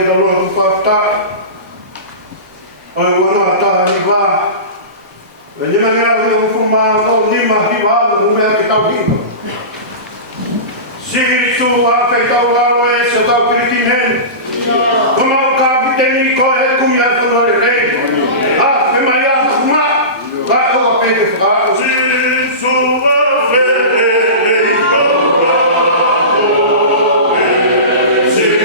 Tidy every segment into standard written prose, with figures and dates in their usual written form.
ke da loa kupata. Oi wana ta ni va. Ni ma ngā ui o fuma o lima hiwa ala humea ke tau hiwa. Si su a kei tau lalo e se tau kiriti hen. Kumau ka piteni ko e kumia whanore rei. A me mai a huma. Ka oa peke whaka. Si su a kei tau lalo e se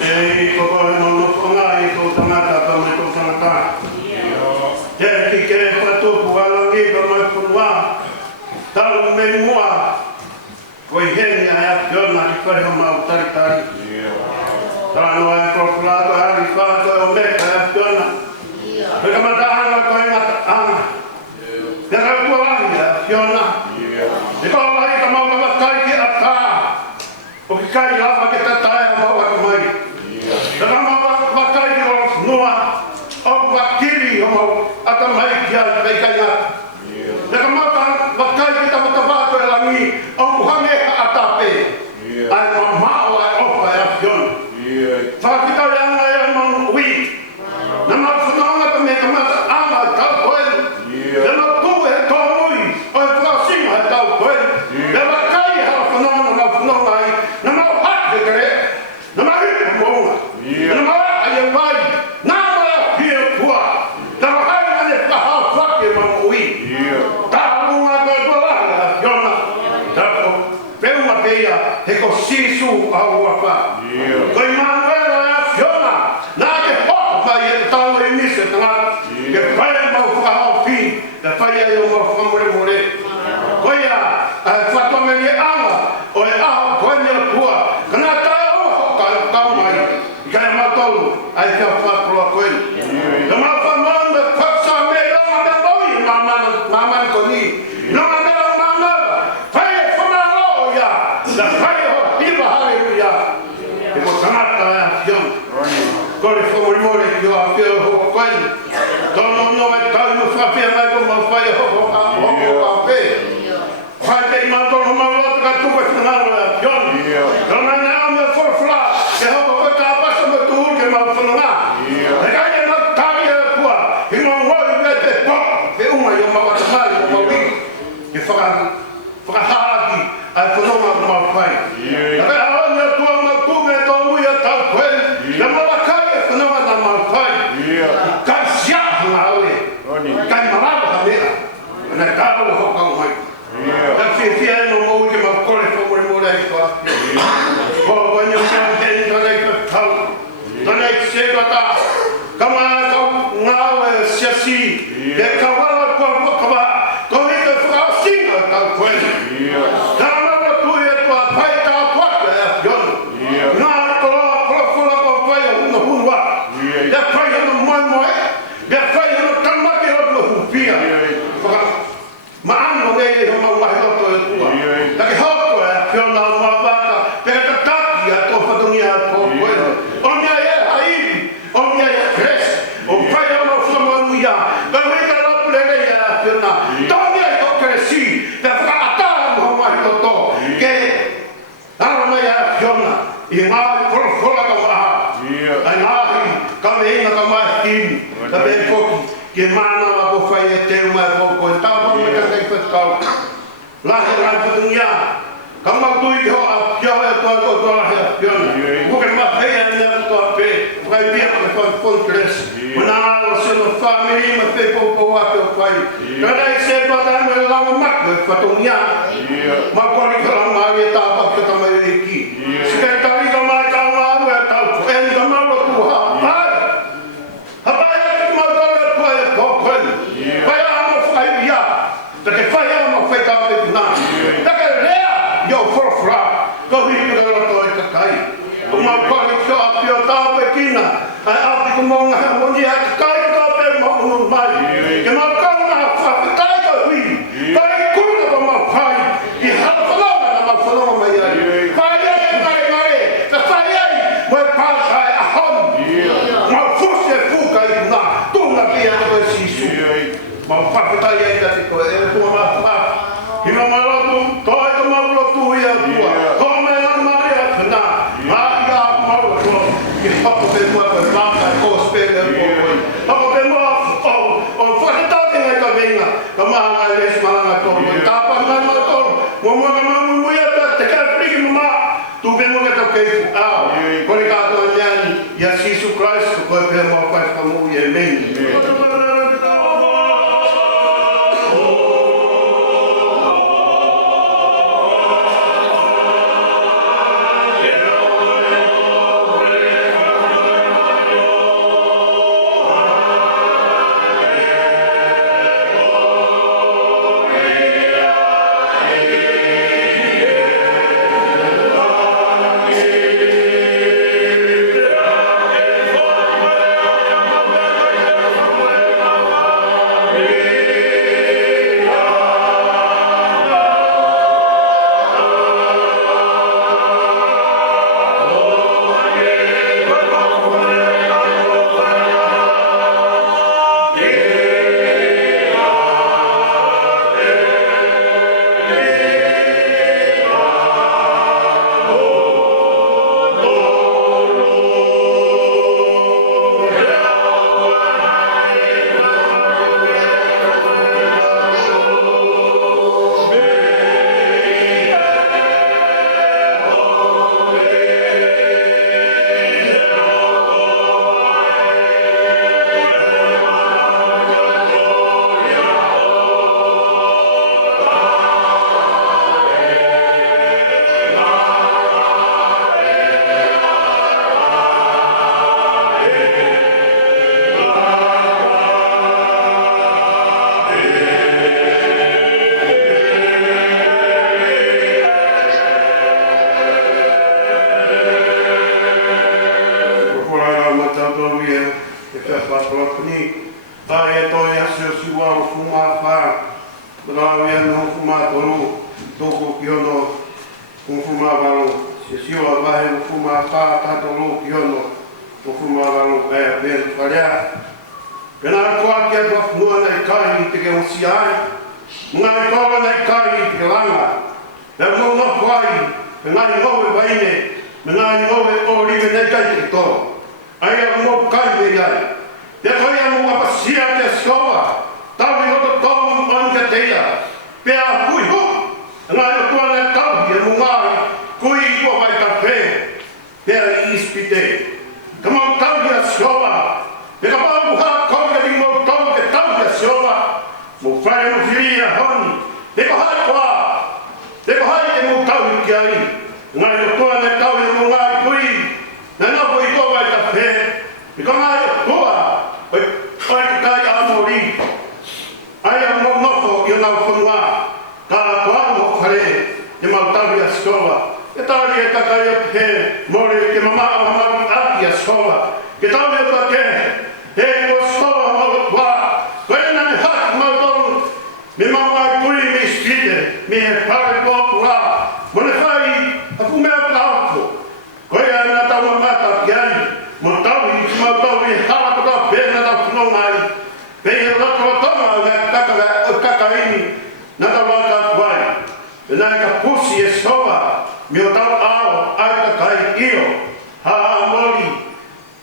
Ei koko no ona I ko tangata ka mai ko tangata. Te ki ke pa tu ku ala ni ko mai ku wa. Tal me mua. Ko heni a yona ki ko ma utari tari. Tara no ai ko la ko ari ko ko me ka yona. Pe ka mata ana ko ina ana. Ya ka ku ala yona. Ni ko ala ka ma ka kai ki ata. O ki kai la ma ke ta ta ma wa ko mai. Tara ma wa kai ki o noa. O wa kiri o ata mai ki a pe ka ya. Ya ka ma wa kai ki ta ma ka ba ko la ni. O muhame ata pe. Ai ma o ai o pa ya yona. Fa kita yang lain mau wi. Nama senang apa mereka masa amal kau pun. Nama tu kau mui. Oh kau sing kau pun. Nama kai hal senang ai. Nama hak dekare. Nama itu mau. Nama ayam bayi. Nama dia tua. Nama hai mana hal fakir mau wi. Tahu apa bola Jona. Tahu. Pema peia. Heko sisu au apa. Kau mana que falla mau fa fi da falla yo mau fa more koia fa to me ama o e a ko ni tua kana ta o ka mai ka ma to ai ka fa pro ko ni ma fa man da fa sa me da ma boy mama ko ni no ma da mama fa fa ma lo ya da fa yo iba haleluya e ko kana ta yo ko le fa more yo a fe ho ko ni no vai estar no frappé mais como vai o café vai ter uma torre uma outra que tu vai final John não não me for flash que eu vou botar passa meu tour que mal falar é que aí não tá aí tua e não vai ter pop é uma eu uma bata mal uma wing que fala aqui aí falou uma pai agora olha tua uma tu me tô muito tal coisa não vai cair não vai dar mal pai casia kai malaba kamera na tao ho ka mai da fia no mo ke ma kore fo mo dai ko ko ko ni ma den da dai ko tau da dai se ko ta kama ko ngawe siasi de kawala ko ko ba ko ni ko fra singa ka ko da ma ko tu e to pai ta ko ya jon na ko ko ko pai no hunwa da pai no mo da pai no Maano dei ma wa ho to tua. Da che ho to è che una mapata per ta tapia to fadonia po bueno. Ogni ai, ogni cres. O fai una forma muia. Da me da la plena ya perna. Togli to cresci. Da frata mo wa ho to. Che arma ya jonna. E ma por fora da ma. Ai nahi, come ina da ma in. Da ben pochi. Que mana la bo fai ter uma pouco então vamos que tem que ficar lá na dunia como tu e eu a pior é tua lá é pior o que mais feia é tua pé vai ver para for cresce na você no família mas tem pouco a teu pai cada esse para dar lá uma máquina para dunia mas quando que lá mais tá para que também aqui se quer tá ali como a calma é tal é como a tua perché fai una fetta di nana perché lei io forfra così che la tua kai ma poi che ho più da pechina a come una harmonia kai da per mo mai che ma come fa kai da qui kai come ma fai e ha fallo mai fai da fai vuoi passare a home ma forse fu kai na tu na via dove si su ma fa tutta gente che e non me lo tu, toi come lo tu e tua, come la Maria Fna, Maria Marco, che poco per moi per manca cospere del popolo, poco per moi, o fare tanto che la venga, come la res malana torno, tapa malana torno, uomo che non vuoi te che prima tu vengo che tocchi coricato agli anni, e assi su Cristo, poi per moi questa moglie meglio. tō ia e whewha puni. Tai e toi asio siwa o fuma wha. Rau ia no fuma toru. Tōku ki ono o fuma walo. Se siwa wahe o fuma wha tatolo ki ono o fuma walo pēr pēr wharea. Pena koa ki atua fnua nei kai i te ke o siai. Mga i koa nei kai i te langa. Leo no no kwai. Pena i ngowe waine. Pena i ngowe o rive nei kai te toro. Ai a mo kai me ai. Te kai a mo apasia te skoa. Tau i hoto tōmu on ka teia. Pea kui ho. Nga i o tua nei tau i a mo ngai. Kui i kua vai ka pē. Pea i ispite. Ka mo tau i a skoa. Te ka pāmu ha konga ni mo tau ke tau i a skoa. Mo whae mo whiri a honi. Te ko hai koa. Te ko hai te mo tau i ki ai. Nga i o tua nei tau i a mo ngai kui. Nā po i tō vai ta whē. I ka mai o tua. Oi ka kai a mori. Ai a mo nofo i o nau whanua. Ka koa mo whare. Te mau tawi a skola. Ke tāri e ka kai a whē. Mori ke mama o mau aki a skola. Ke tawi a tua ke. He o skola mo o tua. Koe nani hak mau tonu. Me mau ai kuri me skite. Me he pare kua kua. Mone whai. A ku mea tāwako. Koe ana taua mata ki ai, mo taui ki mau taui harapata pēna tau whanonga ai. Pēna ratoa tonga o kakaini, na tau rata kuai. Pēna e ka pusi e soa, mi o tau ao ai ka kai io, ha a mori,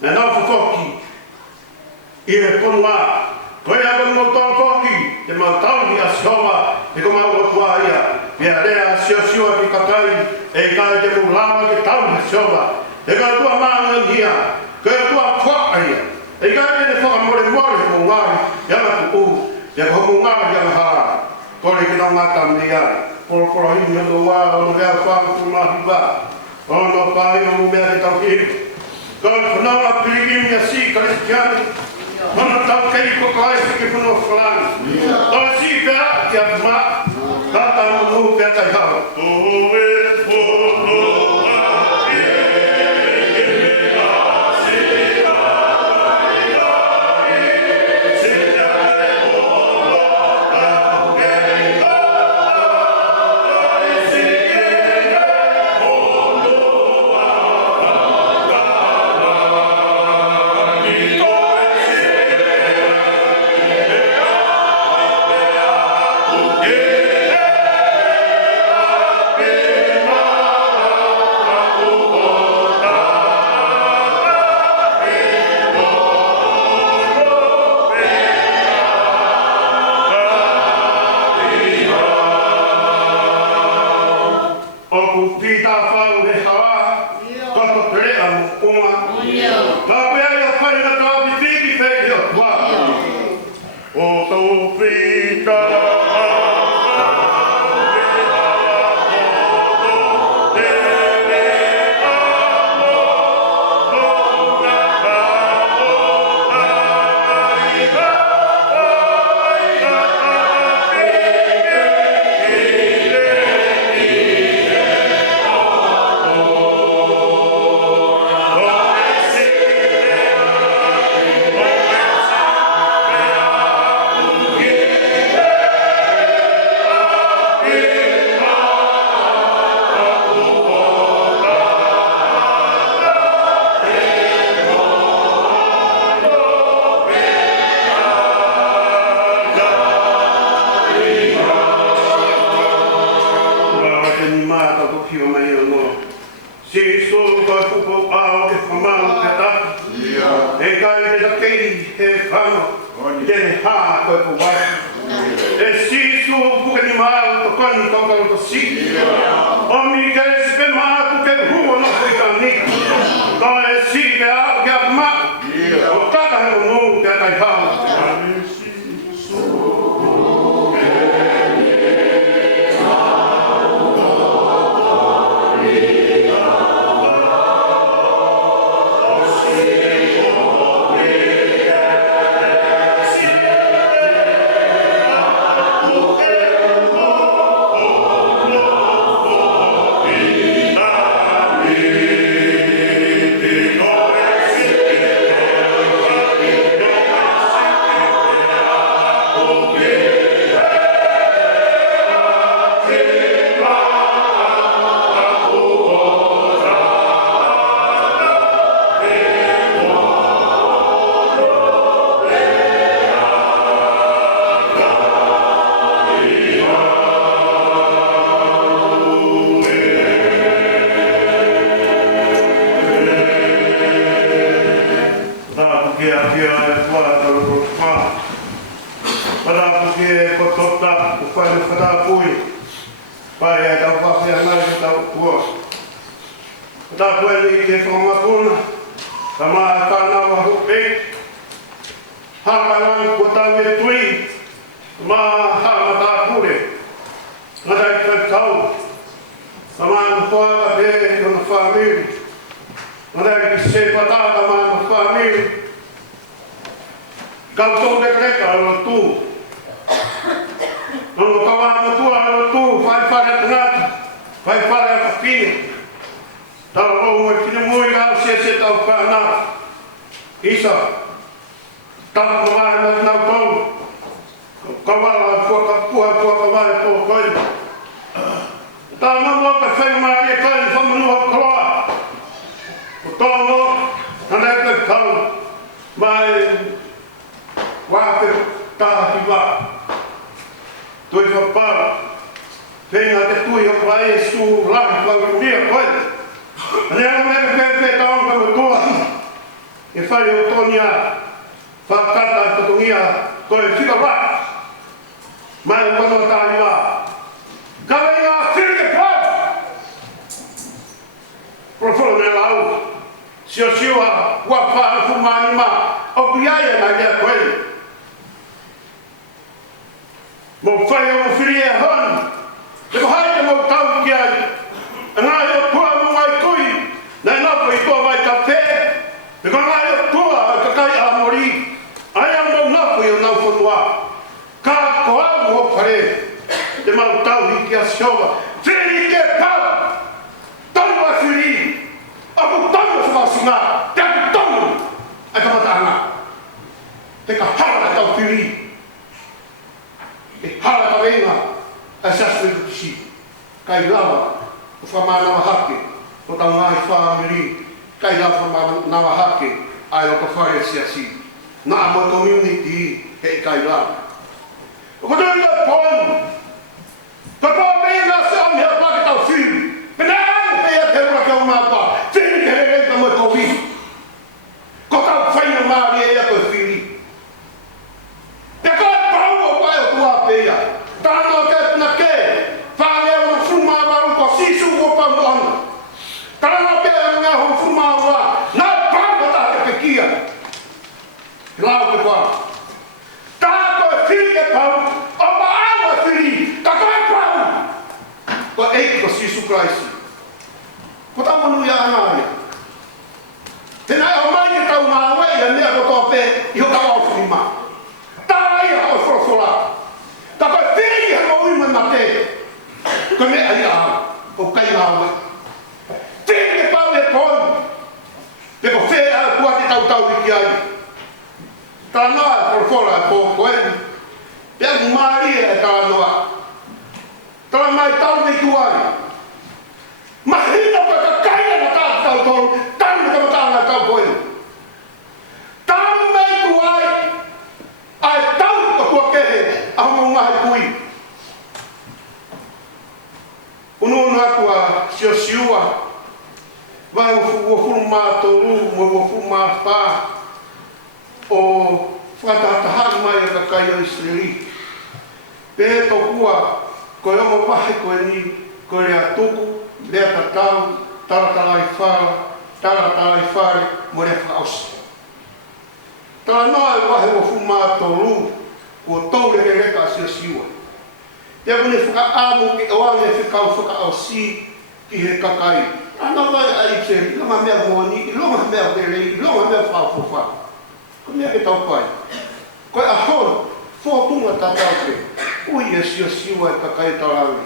na nau whakoki. I e ponua, koe a mo tau koki, te mau taui a soa, te ko mau o tua ia. Pea rea sio ki kakai, e kai te mulama ke tau he soa. E kai tua maanga nia, kai tua whaka ia. E kai ne whakamore mo ngai, yama ku u, te ko mo ngai yama hara. Kore ki nau ngata me ai. Poro hini o wā, ono mea whaka ku mahi wā. Ono whai o mea ki tau hiru. Kai whanau pirikimi a si karistiani. Ono tau kei ko kai ki whanau whalani. Tau si pēa ki a maa. Tata mo pea tai hawa. O e pono a e a si a i si a o a e a si e o no a ni o kia e kua tau kua. Whara puki e potota, uwhai me whara pui. Pai e tau whawhia mai ke tau kua. Whara pui ni ke whamakuna, ka maa tāna wahupe. Hākarang ko tau e tui, maa hāmata pure. Ngatai ka tau, ka maa mwhaka pe kona whamiri. Ngatai ki se pata ka maa whamiri. Kau tau reka alo tu. Nono kawa matua alo tu, whai whare tangata, whai whare a whapini. Tau rau mo kina mui ngā se tau whana. Isa, tau mawai mat nau tau. Kawala puha mai po koi. Tau mamu ka whai mai e kai whamanua kroa. Ko tau mo, hanai ka kau, mai wāpe tāhi wā. Tui whapara. Whenga te tui o whae su rahi whau ria koe. Anea mea pepe taonga mo tua. E whai o tonia whakata e patungia koe whika wā. Mai wano tāhi wā. Kawai ngā whirike pau. Profolo me lau. Sio wa wha fumani ma. O kuiaia mai rea koe. Mo whai o whiri e hon, te ko haite mo tau ki ai, ngai o tua mo ngai kui, nei napo i tua vai ta te, te ko ngai o tua a kakai a mori, ai a mo napo i o nau whanua, ka ko au mo pare, te mau tau hiki a siova, whiri ke pau, tau a whiri, aku tau a whasinga, te aku tau, ai ka matanga, te ka hara tau whiri, e hala ka wenga a saswe ku si kai lava o whamana wahake o tau ngai whamiri kai lava whamana wahake ai o ka whare si na amo community he kai lava o koto i ka pon ka pō penga se o mea pake tau whiri pena ane pea te ura kia umapa whiri ke rei ka mo kovi ko tau whaina maari e a koe whiri te kai peia. Tāna ke puna ke, whānea o whuma waru ko sisu o pamuanga. Tāna ke ngā ho whuma wā, nā pāpata ke pekia. Lau ke wā. Tā koe whiri ke pau, o maawa whiri, ka koe pau. Ko eiki ko sisu Christ. Ko tā manu ia anāre. Tēnā o mai ke tau ngā wei, a mea ko tō pē, i ho kawa o whima. Tā ia o whorofola. Ka koe whiri ha o ima na te. Koe mea ia o kai ngāwe. Whiri ke pau e pōni. Te ko whea kua te tau wiki ai. Tā noa e whorofora e pō koe. Pea ku maaria e tā noa. Tā mai tau nei tuari. Mahina koe ka kaia na tā tau tōru. Tānu ka matanga tau koe. Tānu mei tuai. Ai tau ka kua kehe. Aho ngahi kui. Unono atua siosiua. Vai o fuma toru, o fuma pā. O whatatahari mai a kakai o Israeli. Pē tokua, koe omo wahe koe ni, koe rea tuku, rea tatau, taratalai whare, mo rea whaosi. Tala noa e wahe o fuma toru, o taure he reka a siasiua. Te apune whakaamu ki oane whikau whakao si ki he kakai. Ana mai a ipseri, ilonga mea moani, ilonga mea perei, ilonga mea whawhawha. Ko mea ke tau pai. Koe a hon, whotunga tatau te, ui e siasiua e kakai talawe.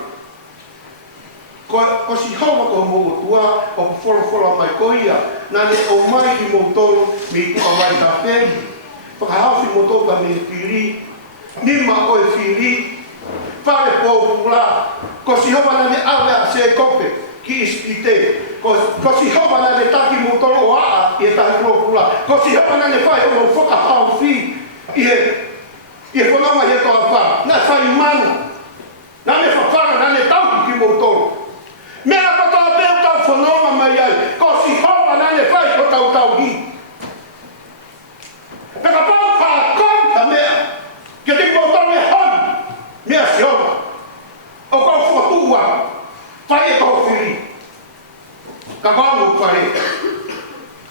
Ko si hauma ko mo tua, o whora mai koia, nane o mai i mo tolu, mi kua mai ta peri. Whakahawhi mo toka me whiri, nima o e whiri, whare pōpula, ko si homa nane awe a se kope, ki ispite, ko si homa nane taki mo tolo a i e tahi pōpula, ko si homa nane whai o whakahau whi, i e whanama i e toa wha, na whai manu, nane whawhara, nane tau ki mo tolo. Mea ko tau pēo tau whanoma mai ai, ko si homa nane whai ko tau hi.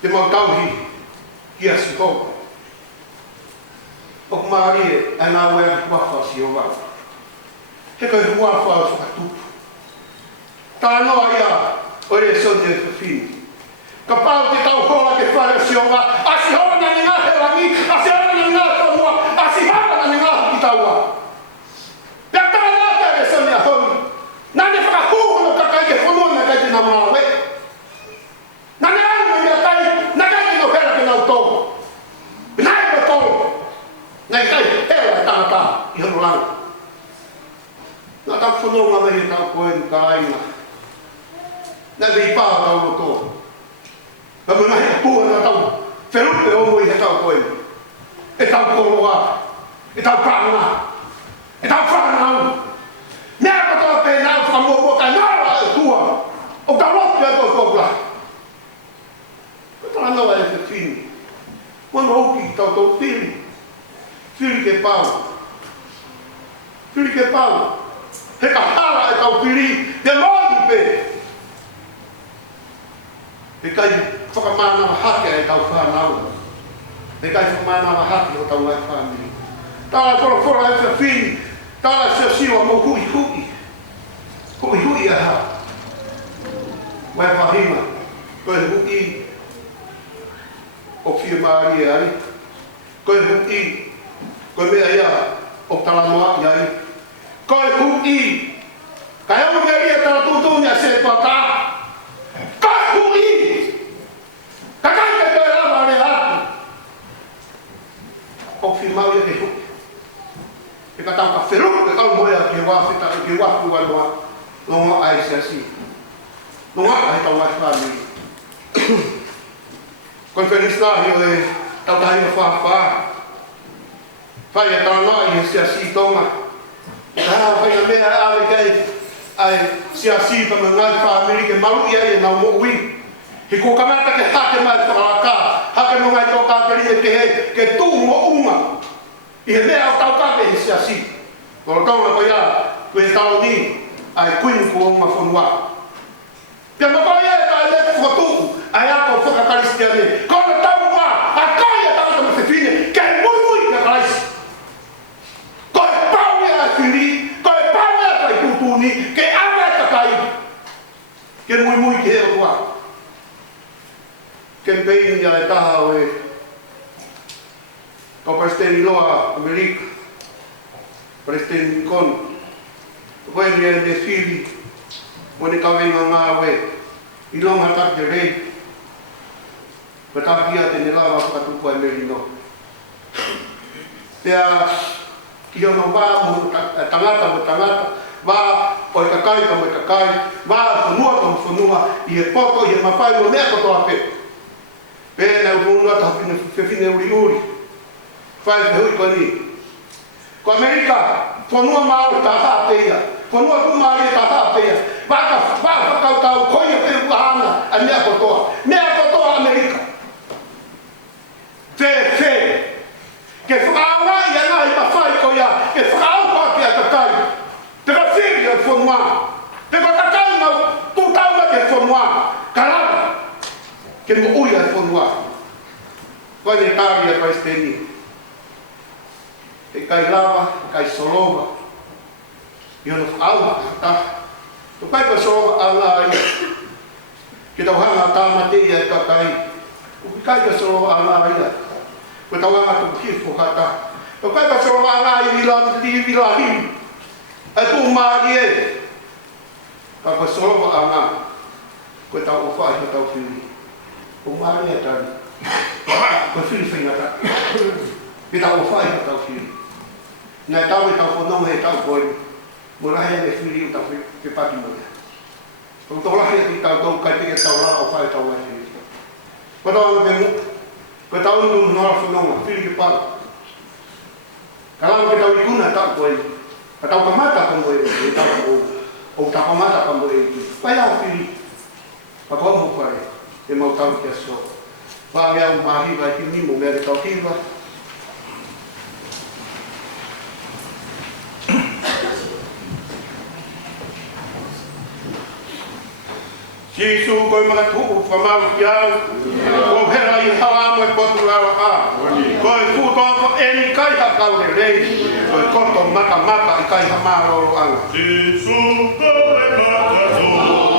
te mau tauhi kia si hoka. O maari e ana wea ki wafa si o wau. He kai wafa o whakatupu. Tā noa ia o re soni e whawhini. Ka pāo te tau hoa ke whare si o wau. Asi hoa na ni ngā he rangi, asi hoa na ni ngā taua, asi hoa na ni ngā ki taua. Pea tā ngā te re soni a honi. Nā ne whakahuhono ka kai ke whanua na kai te nā māwe. Nā ne anu me mea kai, nā kai te no hera ke nau tō. Nai me tō. Nai kai hera e tāngata i hono ranga. Nā tau whanua ngā mehe tau koe ni ka aina. Nā vei pā tau no tō. Ka muna hea pua nā tau wherupe o mui he tau koe. E tau koroa, e tau pranga, e tau whanau. Nea katoa pe nā whamua kai nāra e tua. O ka ropi e tō kōpla. Ka tā noa e te whini. Mano hoki ki tau tō whiri. Whiri ke pāu. Whiri ke pāu. He ka hara e tau whiri. Te mōi pe. He kai whakamānawa hake e tau whanau. He kai whakamānawa hake o tau ai whanau. Tāla kora e te whiri. Tāla sia siwa mō hui hui. Hui hui e ha. Wai wahima. Koe hui. O whia maari e ari. Koe hui. Koe mea ia o talanoa i ari. Koe hui. Kai amu mea ia tala tūtūnia se pata. Koe hui. Ka kai te koe rama re atu. O whia maari e te hui. E ka tau ka wheru e kau moea ki wāwhita ki wāwhu anoa longa ai se asi. Longa ai tau ai whāmi. Koe whenista hi o e tau tahi o whāwhā. Whai e tāna i e se asi tonga. Whai a mea awe kei ai se asi pa me ngai whāmiri ke maru ia e nau mo ui. He ko kamata ke hake mai whakaraka. Hake mo ngai tō kāperi e ke he ke tū mo unga. I he mea o tau kape i se asi. Kora kauna koe ia, koe tau ni, ai kuinu ko o ma whanua. Pia mako ia e tae leku whatuku, ai ako whakakaristia ne. Kora tau wā, a kai e tau me whiwhine, kei mui mui kia karaisi. Koe pau ia e whiri, koe pau ia kai kutuni, ke awe e takai. Ke mui mui ke heo tua. Ke mpeini ia e taha o e Kau Presidente Loa, Amerika, Presidente Nikon, koe ni e ne whiri, o ne kawenga ngā we, i longa take rei, ka tāpia te ne lawa whakatuku ai merino. Pea, ki ono wā mo tangata, wā o i kakai ka mo i kakai, wā whanua ka mo whanua, i he poto, i he mawhai mo mea katoa pe. Pea, nau whanua ta whiwhine uri uri. Whai te hui koe ni. Ko Amerika, whanua maori ta hāpeia. Whanua kumari ta hāpeia. Whakautau koia pe ukahana a mea kotoa. Mea kotoa Amerika. Whē. Ke whakaunga i ana i mawhai koia. Ke whakaupa ki a kakai. Te ka whiri a whanua. Te ka kakai ngau tūtaunga ke whanua. Karama. Ke mo ui a whanua. Koe ne tāri a Presidente. E kai lava, e kai solova. I ono whaaua ta. O kai pa solova ala ai. Ke tau hanga tāmate ia e kakai. O kai pa solova ala ai. Ko tau hanga tu hifo hata. O kai pa solova ala ai vila him. E tu maari e. Ka pa solova ala. Ko tau o whai ko tau whiri. O maari e tani. Ko whiri whaingata. Ke tau o whai ko tau whiri. Nai tau e tau whanau he tau koe, mo rahe me whiri o tau ke pati mo ea. Kau tau rahe ki tau tau kai teke tau rā o whae tau ai whiri. Ko tau anga pe mu, ko tau unu nora whanau, whiri ke pāra. Ka rāma ke tau ikuna tau koe, ka tau kamata ka mo e tau o tau kamata ka mo e ki. Pai au whiri, pa kua mo whare, e mau tau ki aso. Whāngea o mahiwa e ki mimo mea ke tau hiwa. Jesu koe mga tuku whamau ki au, Koe puto eni kai ha kaure rei. Koe koto maka maka i kai ha maaro anga. Jesu koe makato.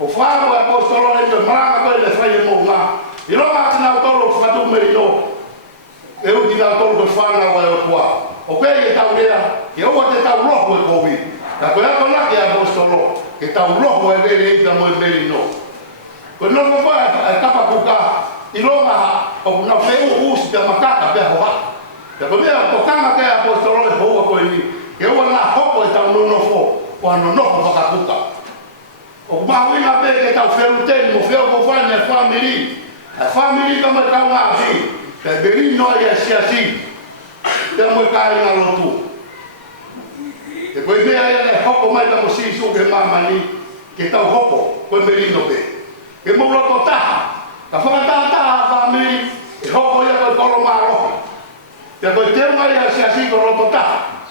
O whāro e apostolo e te maranga koe le whai e mō ngā. I ronga ati nā tolo whakatu meri no. E uti nā tolo koe whāna wai o tua. O koe e tau rea, e oa te tau roho e kowi. Ka koe ako naki e apostolo, ke tau roho e vere e ta mo e meri no. Koe nono whai e kapa kuka, i ronga o kuna wheu usi te makaka pia hoa. Ka koe mea o kanga ke apostolo e hoa koe ni, ke oa nā hoko e tau nono fo, o ano noho whakakuka. O mahuina pe ke tau wheruteni mo wheo ko whane e whamiri. E whamiri ka mai kau ngā si. Te beri noi e sia si. Te mo ka inga lotu. Te koe mea e hoko mai ka mo sisu ke mamani. Ke tau hoko, koe beri no pe. Ke mo loto taha. Ka whakataha taha whamiri. E hoko ia koe kolo mārohi. Te koe te mai e sia si ko loto taha.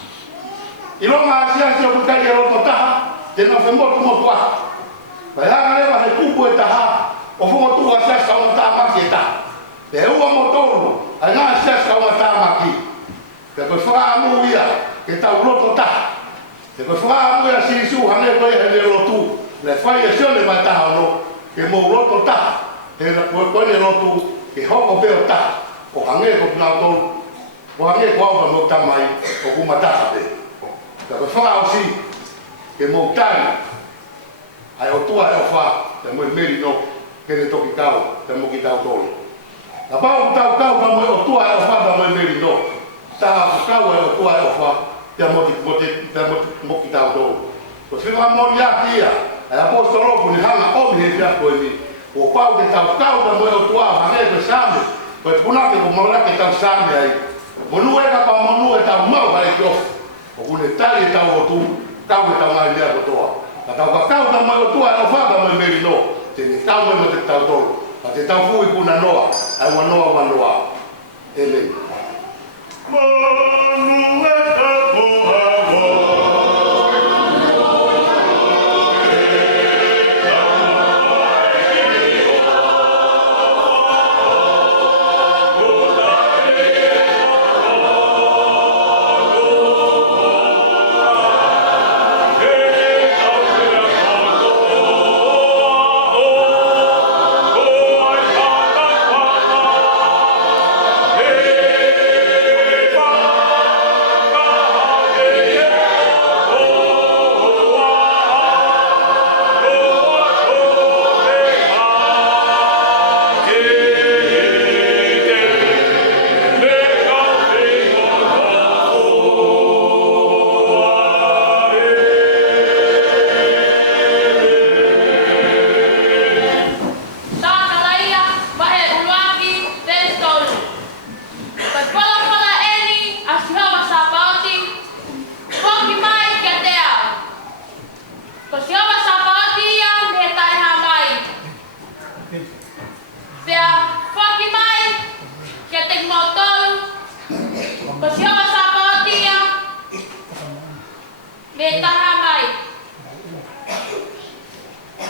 I ronga a sia si o kutai e loto taha. Te na whemotu mo tuaha. Pai hanga lewa hei kupu e taha, o whunga tua siaska o tā maki e taha. Te ua mo tōru, ai ngā siaska o tā maki. Te koe whakaamu ia, ke tau loto taha. Te koe whakaamu ia sirisu hane koe he le lotu, le whai e sione mai taha no, ke mō loto taha. Te koe ne lotu, ke hoko peo taha, o hange ko pina tōru, o hange ko aupa mo tamai, o kuma taha te. Te koe whakaausi, ke mō tani, ai o tua e o wha, te moe meri no, kene toki tau, te mo ki tau tōru. Ka pau tau tau ka moe o tua e o wha, ka moe meri no. Taha kau e o tua e o wha, te mo ki tau tōru. Ko whiwha mori aki ia, ai apostolo kuni hanga omi he pia koe ni. O pau te tau ka moe o tua, hange koe same, koe punake ko maura ke tau same ai. Monu e ka pa monu e tau mau ka e kiofu. O kune tali e tau o tu, kau e tau ngai lea ko toa. Ka tau ka kau ka mai o tua e o whaka mai meri no, te ne kau mai mo te tau tolu. Ka te tau fui kuna noa, ai wanoa wanoa. Ele. Manu e tapo hawa.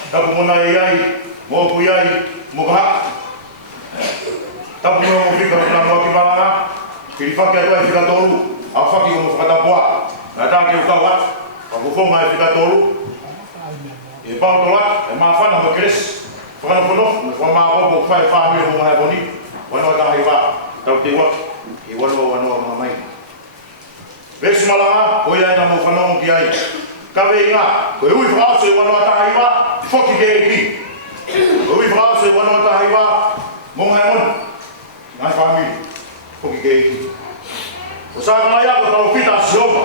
Tapu mona iai, mo ku iai, mo ka. Tapu mona mo fika na mo ki bala. Ki fa ke ai fika tolu, a fa ki mo fata boa. Na ta ke ka wa, pa ko fo mai fika tolu. E pa tola, e ma fa na mo kres. Fa na fono, mo ma mo fa fa mi mo ha boni. Wano ta hai ba, ta te wa. E wano ma mai. Ves malanga, o ia na mo fa no ki ai. Ka ve nga, ko ui fra se wano ta hai ba. Foki ke ki. Oi frase wano ta haiwa mo ngamon. Ngai fami. Foki ke ki. O sa kaya ko tau fita sioma.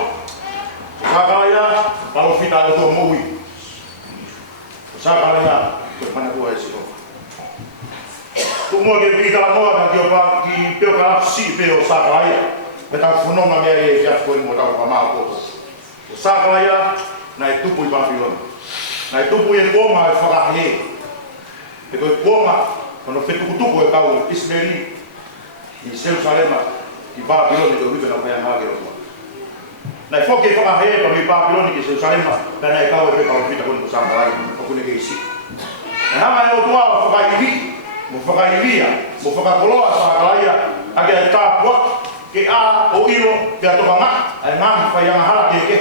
O sa kaya tau fita to moi. O sa kaya ko mana ko ai sioma. Tu mo ke pita no na ki o pa ki peo ka si peo sa kaya. Beta funo ma me ai ya ko mo ta ko ma ko. O sa kaya na tupu i Babilon. Na tupu e koma e whakahe. E koe koma, kono whetukutuku e kau Ismeri i Jerusalema, i Babiloni te uhipe na whea ngāke rotua. Na i whoke e whakahe pa mi Babiloni ki Jerusalema, pēna e kau e pepa o whita koni ko Sankarai, o kune ke isi. E hanga e o tua o whakaiwi, mo whakaivia, mo whakakoloa Sankaraia, ake e tāpua, ke a o iro, ke a toka ngā, e ngāhi whai anga hala ke ke,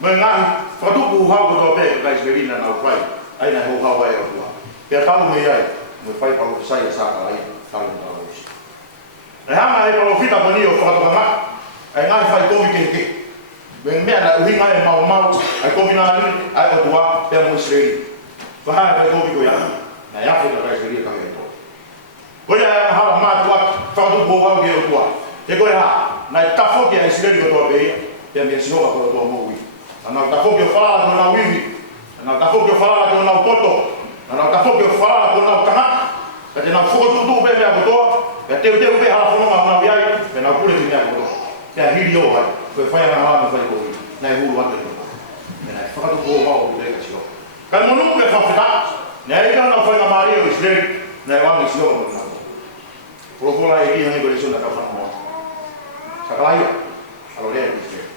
me ngāhi whakatuku uhau kotoa pē, ka Ismerina na uwhai. ai na ho hawa e o tua. Pea tau me ai, mo pai pa o sai sa ka ai, tau na o. Na hanga e pa o fita pani o whakatokanga, ai ngai whai kovi ke. Ben mea na uhinga e mau, ai kovi na ai o tua, pea mo Israeli. Wahai whai kovi ko ia, na ia whai ka Israeli ka hei to. Koia e hala mātua, whakatuko wau ke o tua. Te koe ha, na i tafoki a Israeli ko toa peia, pea mea sinova ko toa moui. Na tafoki o whalala ko nau iwi, na tafoki o whalala ko nau poto, na tafoki o whalala ko nau tangata, ka te nau whokotutu pe mea ko toa, pea teu pe hala whanonga o nau iai, pea nau kure te mea ko toa. Pea hiri o hai, koe whai ana hala me whai koe, nei hulu atu e toa. Pea nei whakatuko o wau o reka sio. Kai monu e whawhita, nei ika nau whai na maari o Israeli, nei wangi sio o nau. Profola e ki hangi kore sio na kau whanonga. Sakalaia, alo rea i Israeli.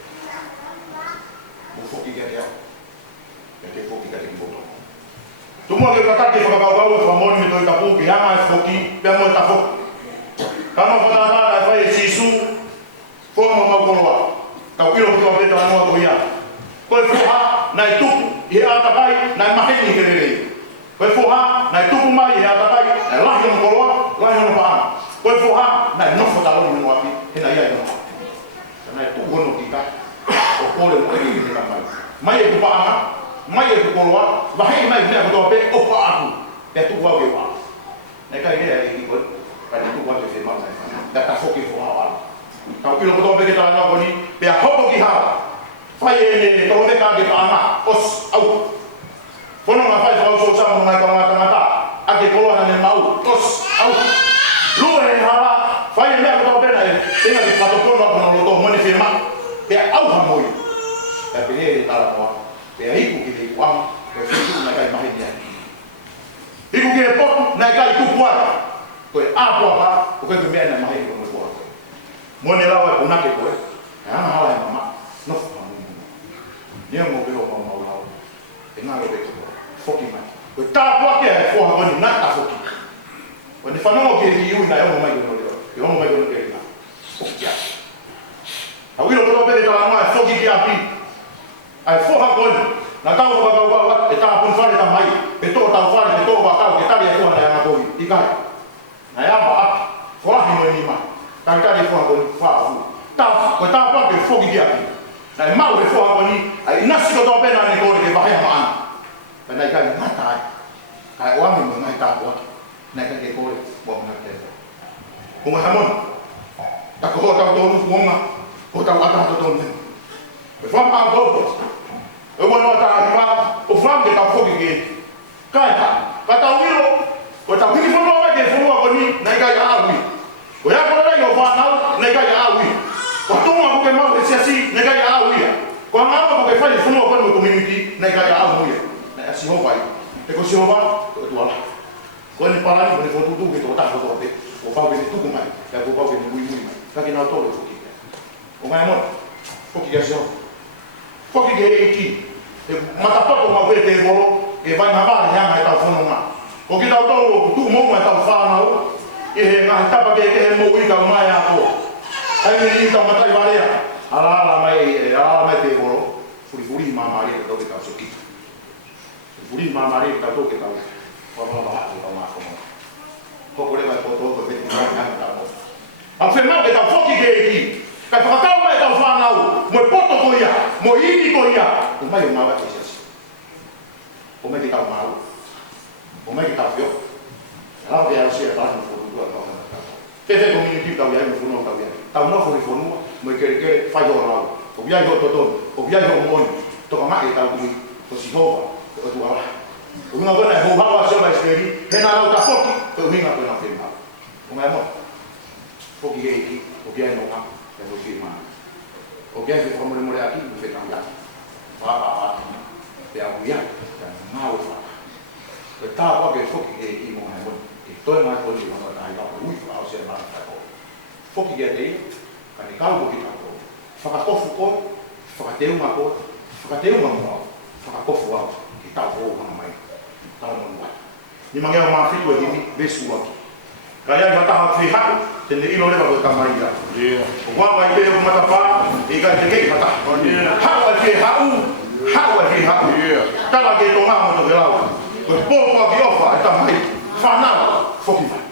Foki ke dia. Ke foki ke te boto. Tumua ke kakake whakakau e whamoni me toi tapu ki hanga e foki, pia mo e tapu. Kano whanana e whai e sisu, whonga mau konoa. Kau ilo ki wapeta anua ko ia. Koe whoha, nai tupu, i he atakai, nai maheni ke rerei. Koe whoha, nai tupu mai, i he atakai, nai lahi ono koloa, lahi ono paana. Koe whoha, nai nofo taloni no api, hena ia i nofa. Nai tupu ono ki ka. O kore mo e ki ka mai. Mai e kupaanga, mai e kukoloa, wahi mai mea kutoa pe opa aku. Pea tuku au ke waa. Nei kai rea e ki koe, kai ni tuku atu e whi mau nai whana. Pea ta whoki whoha wala. Kau kilo kutoa pe ke tā ngā koni, pea hopo ki haa. Whai e ne tolo me ka ke paanga, os au. Whono ngā whai whau so sama ngai ka ngā tangata, a ke koloa na ne mau, os au. Lua e haa, whai e mea kutoa pe na e, tenga ki whatopono apu na loto moni whirma. Pea au ha moi. Pea pehe e tala koa. Pea hiku ki te kuang, koe whitu na kai mahi nia. Hiku ki e potu na kai tupuara. Koe āpua pa, o koe mea na mahi koe mua koe. Mone lawa e punake koe. E ana hala e mama, nofu ha mui mui. Nia mo peho mau mau lau. E ngā robe te koe. Foki mai. Koe tāpua ke e whoha koni nā ta foki. Koe ne whanongo ki e ki iui na e ono mai koe no leo. E ono mai koe no kere ngā. Foki kia. Au ilo koto pete tala ngā e whoki ki api. Ai whoha koni. Nā tau whakakau kaua, e tā pun whare ta mai. E tō tau whare, e tō wakau, ke tari e whoha nei anga koi. I kai. Nā e ama api. Whoahi no e ni mai. Kai tari e whoha koni, whaa hu. Koe tā pake e whoki ki api. Nā e mau e whoha koni, ai nasi koto pena ne kore ke wahea maana. Kai nai kai ngata ai. Kai oami mo ngai tā pua. Nai kai ke kore, bua mga kete. Kunga hamon. Tako hoa tau tonu fuonga. Ko tau ata to tonu. E whampa gopo. E wana o taa hiwa, o wham ke tau whoki ke. Kai ta, ka tau wiro, o tau hini whanua mai ke whanua koni, nei kai a ahui. O ea kora rei o whanau, nei kai a ahui. Ko tunga ko ke mau e siasi, nei kai a ahui. Ko ngāma ko ke whai whanua koni o community, nei kai a ahui. Nei a sihova i. E ko sihova, ko e tuala. Ko ni parani, ko ni whotutu ke tō tako tō te. O pau ke ni tuku mai, kia ko pau ke ni mui mui mai. Ka ki nau tōre whoki. O mai amor, whoki kia sihova. Whoki ke e ki, e matapato ma koe te goro, e vai ngā wāne hanga e tau whanonga. Ko ki tau tau o kutu monga e tau whanau, e he ngā tapa ke he mou i tau mai a koa. Ai me i tau matai warea, ala mai te goro, furi mā maari e tau ke tau soki. Furi mā maari e tau tau ke tau, wapala maha e tau mā komo. Koko rewa e koto koe peti ngā hanga tau mo. Au whenau ke tau whoki ke e ki, kai whakatau mai tau whanau, mo e poto ko ia, mo hini ko ia, o mai o mawa te siasi. O mai ki tau mau, o mai ki tau whio. Rau ke arasi e tāhi mo whorutua tau hana tau. Te community tau iai mo whunua tau iai. Tau nofo i whunua, mo i kere kere, whai ho rau. O biai ho totonu, o biai ho moni, toka mai e tau kui, o sihova, o tuala. O minga kona e houhawa sewa esperi, he nā rau ta whoki, o minga kona whenau. O mai mo, whoki he iki, o biai no ngā. E mo whima. O kia ki whamore more aki, mo whetau ia. Whapa ati. Te au ia, te ngāo whaka. Koe tā wake whoki ke i mo hai moni. Ke toi mai koni whanau tahi waka ui whakao sea mana whako. Whoki kia te ia, ka ni kau ki tāko. Whakakofu koe, whakateunga koe, whakateunga mua, whakakofu au, ki tau hou hana mai. Tau monu wai. Ni mangea maa whitua himi, vesu waki. Ka iai wataha whihaku, tene ilo lewa koe kamai ia. O wama i pēo matapā, i kai te kei wataha. Hau ai whihau, hau ai whihau. Tala ke tō ngā moto ke lau. Koe pōpua ki ofa e ta mai. Whanau, whoki mai.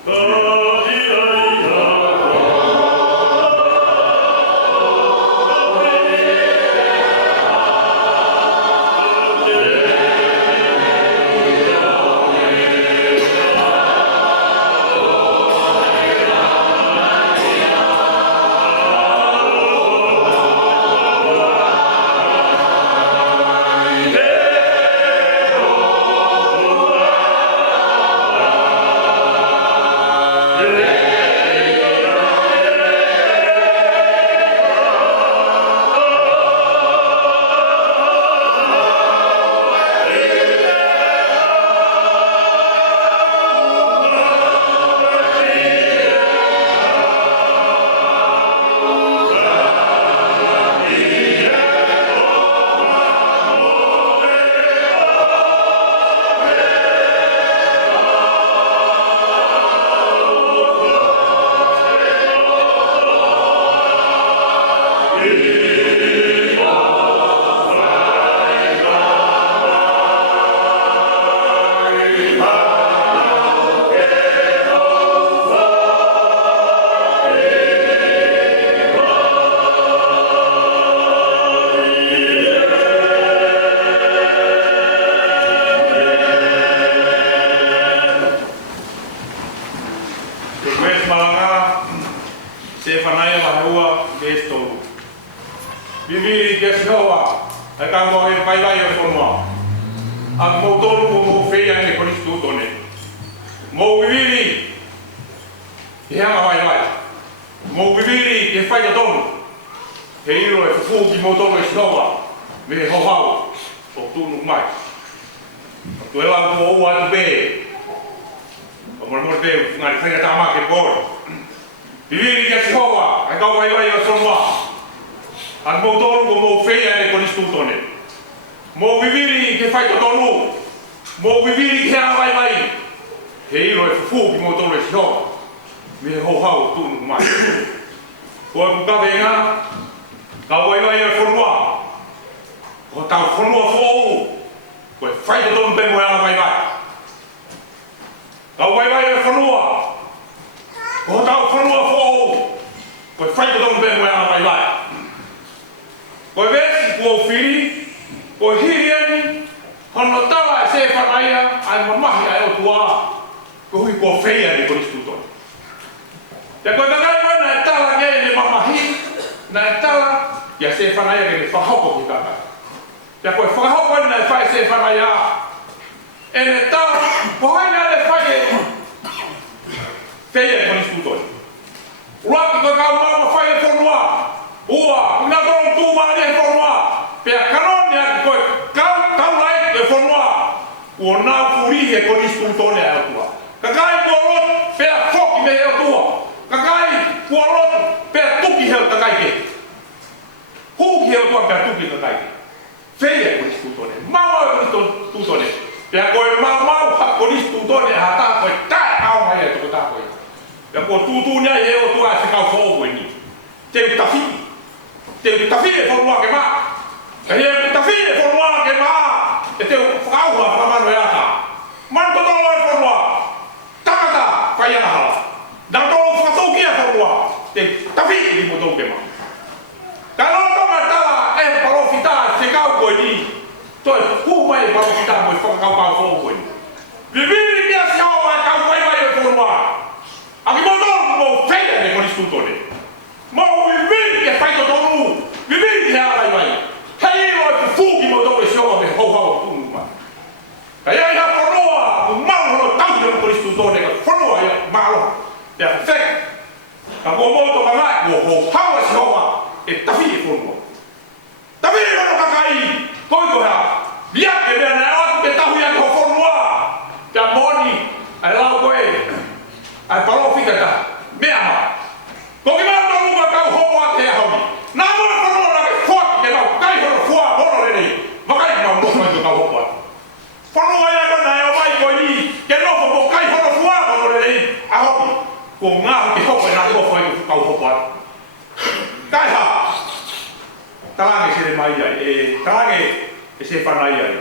Talange se whanai ai.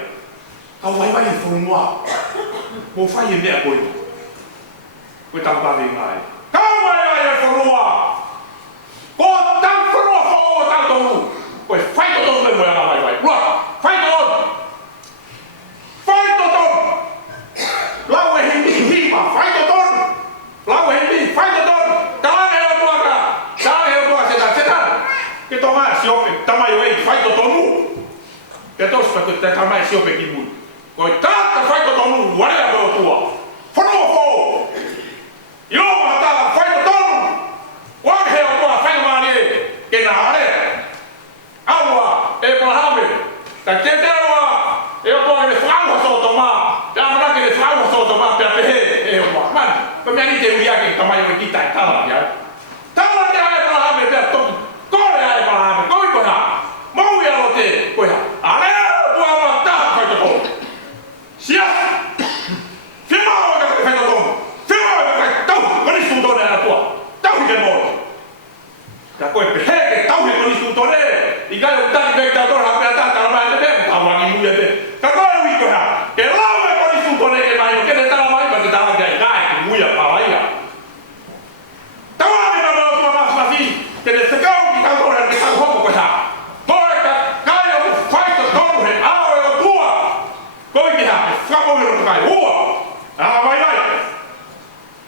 Kau vai vai whurunua. mo fai e mea koe koe tau tawe ngai kau mai ai e whanua ko tau whanua whanua tau tonu koe whai to tonu me moe anga mai mai ua whai to tonu whai to tonu lau e hindi hipa whai to tonu lau e hindi whai to tonu tāne e otua se ta setan ke tonga siope tamai wei whai to tonu ke tospa te tamai siope ki mui koe tāta whai to tonu warea me otua whanua whanua Yo mata fai to tonu. Wang he o toa fai mani ke na hare. Awa e palahame. Ta ke te awa e o toa ke whau so to ma. Ta mana ke whau so to ma pe pehe e o ma. Man, pe me ani te uia ke tamai o kita tala ya. Tala ya e palahame te to. Kore ai palahame. Koi ko ha. Mau ya lo te ko ha. Ale toa ma ta fai to tonu. Sia. Fima o ka fai to tonu. Tone na tua, tau ke moro. Ka koe pehe ke tau he koni sutore. I kai o tani pe ta tora pe ta ta mai te ta wangi mu te. Ka koe wi ko na. Ke lau e koni sutore ke mai ke te ta mai pa te ta mai kai mu ya pa vai ya. Tau ani na mo tua mas masi ke te sekau ki ta tora ke ta hopo ko sa. Koe ka kai o fai to tonu he ao e o tua. Koe ki ha, fa mo ro kai hua. Ah vai vai.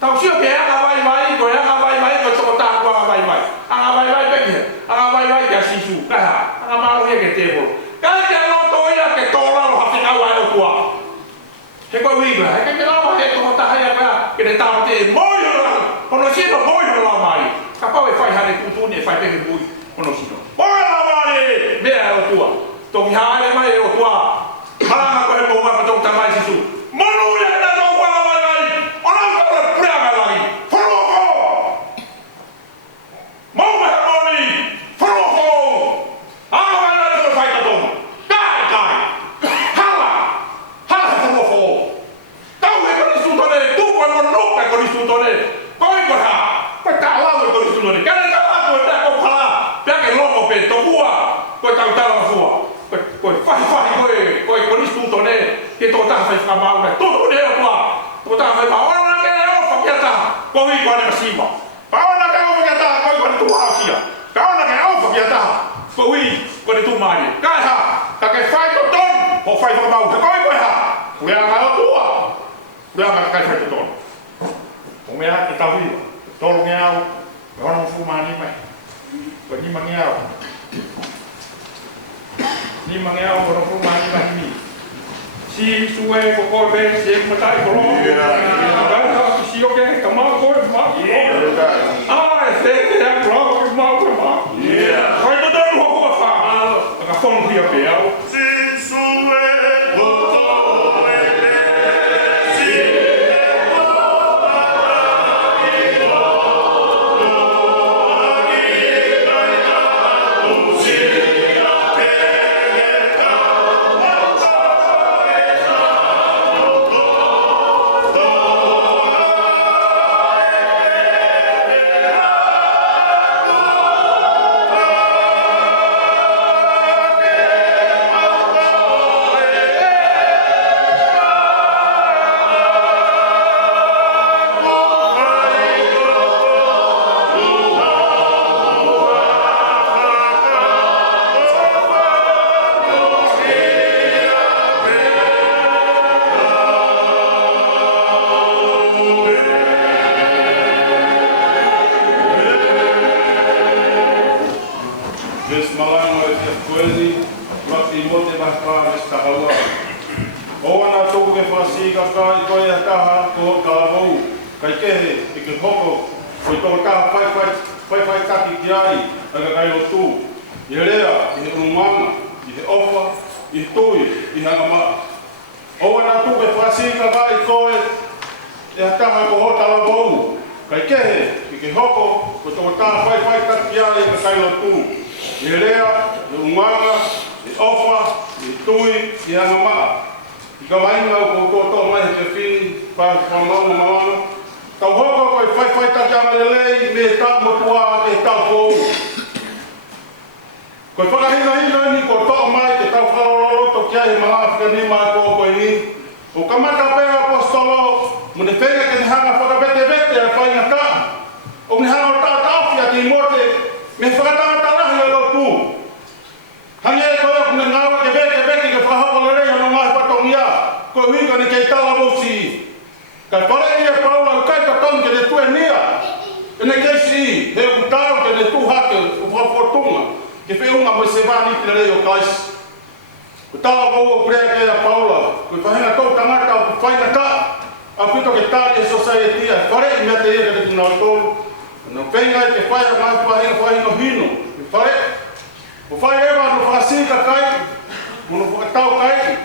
Tau sio ke anga vai vai ko anga vai vai ko so ta ko anga vai vai anga vai vai pe ke anga vai vai ke sisu ka anga maru ke te bo ka ke no to ia ke to la lo ha ka wa o tua he ko wi ba ke ke la he to ta ha ya ka ke te ta te mo yo la ono si no mo yo la mai ka pa we fai ha le tu ne fai pe ke bui ono si no mo la mai be o tua to ki ha le mai o tua ha ko he mo ma pa to ta mai sisu mo no ya na to wa vai vai ono ko pre Mau me moni, froho. Ah, vai lá no vai todo. Kai. Hala froho. Tau he ko istuto ne, tu ko no ko istuto ne. Koi ko ha. Ko ta la ko istuto ne. Kana ta la ko ta ko pala. Pe ke longo pe to bua. Ko ta la fua. Ko fai ko istuto ne. Ke to ta fai fa mau ne. Tu ne ko. To ta fai mau na ke o fa ke ta. Ko wi ko ne sima. Paona ka o fa ta ko tu hausia. Kau nak kau apa dia dah? Kau kau itu mari. Kau ha, tak kau fight tu ton, kau fight tu mau. Kau apa ha? Kau yang kau tua, kau yang kau fight tu ton. Kau melihat kita tahu, tolong kau, kau nak fumani mai. Kau ni mangau, kau nak fumani mai ni. Si suai kau be, si matai kau. Kau si okey, kau mau kau mau. Ah, c'est un grand mouvement vraiment. Yeah. Quand on donne le roi fa, la fond qui a bien. Si souhait Ko whakahina ni ko tō mai te tau whakarolo to kia he malafika ni mai ko koe ni O kamata pe apostolo, mo ne fega ke hanga fora bete bete a pai na ka. O ne hanga ta ta fia ti mote, me fora ta ta la le lotu. Hange ko ko ne ngawa ke bete ke fa ha le re no ngai patongia, ko wi ko ne ke ta la bosi. Ka pare ia Paula ka ta ton ke de tu enia. Ene ke si, he ku ta ke de tu ha ke o fa fortuna. Ke fe unha mo se va ni le o kais. O tala vau o prea ke a Paula, ko whahenga tau tangata o whaina ta, a whito ke tāre society a whare i mea te ea ke te tuna o tolu. Nau whenga i ke whaia mai whahinga hino, i whare. O whai ewa no whasika kai, mono whakatau kai,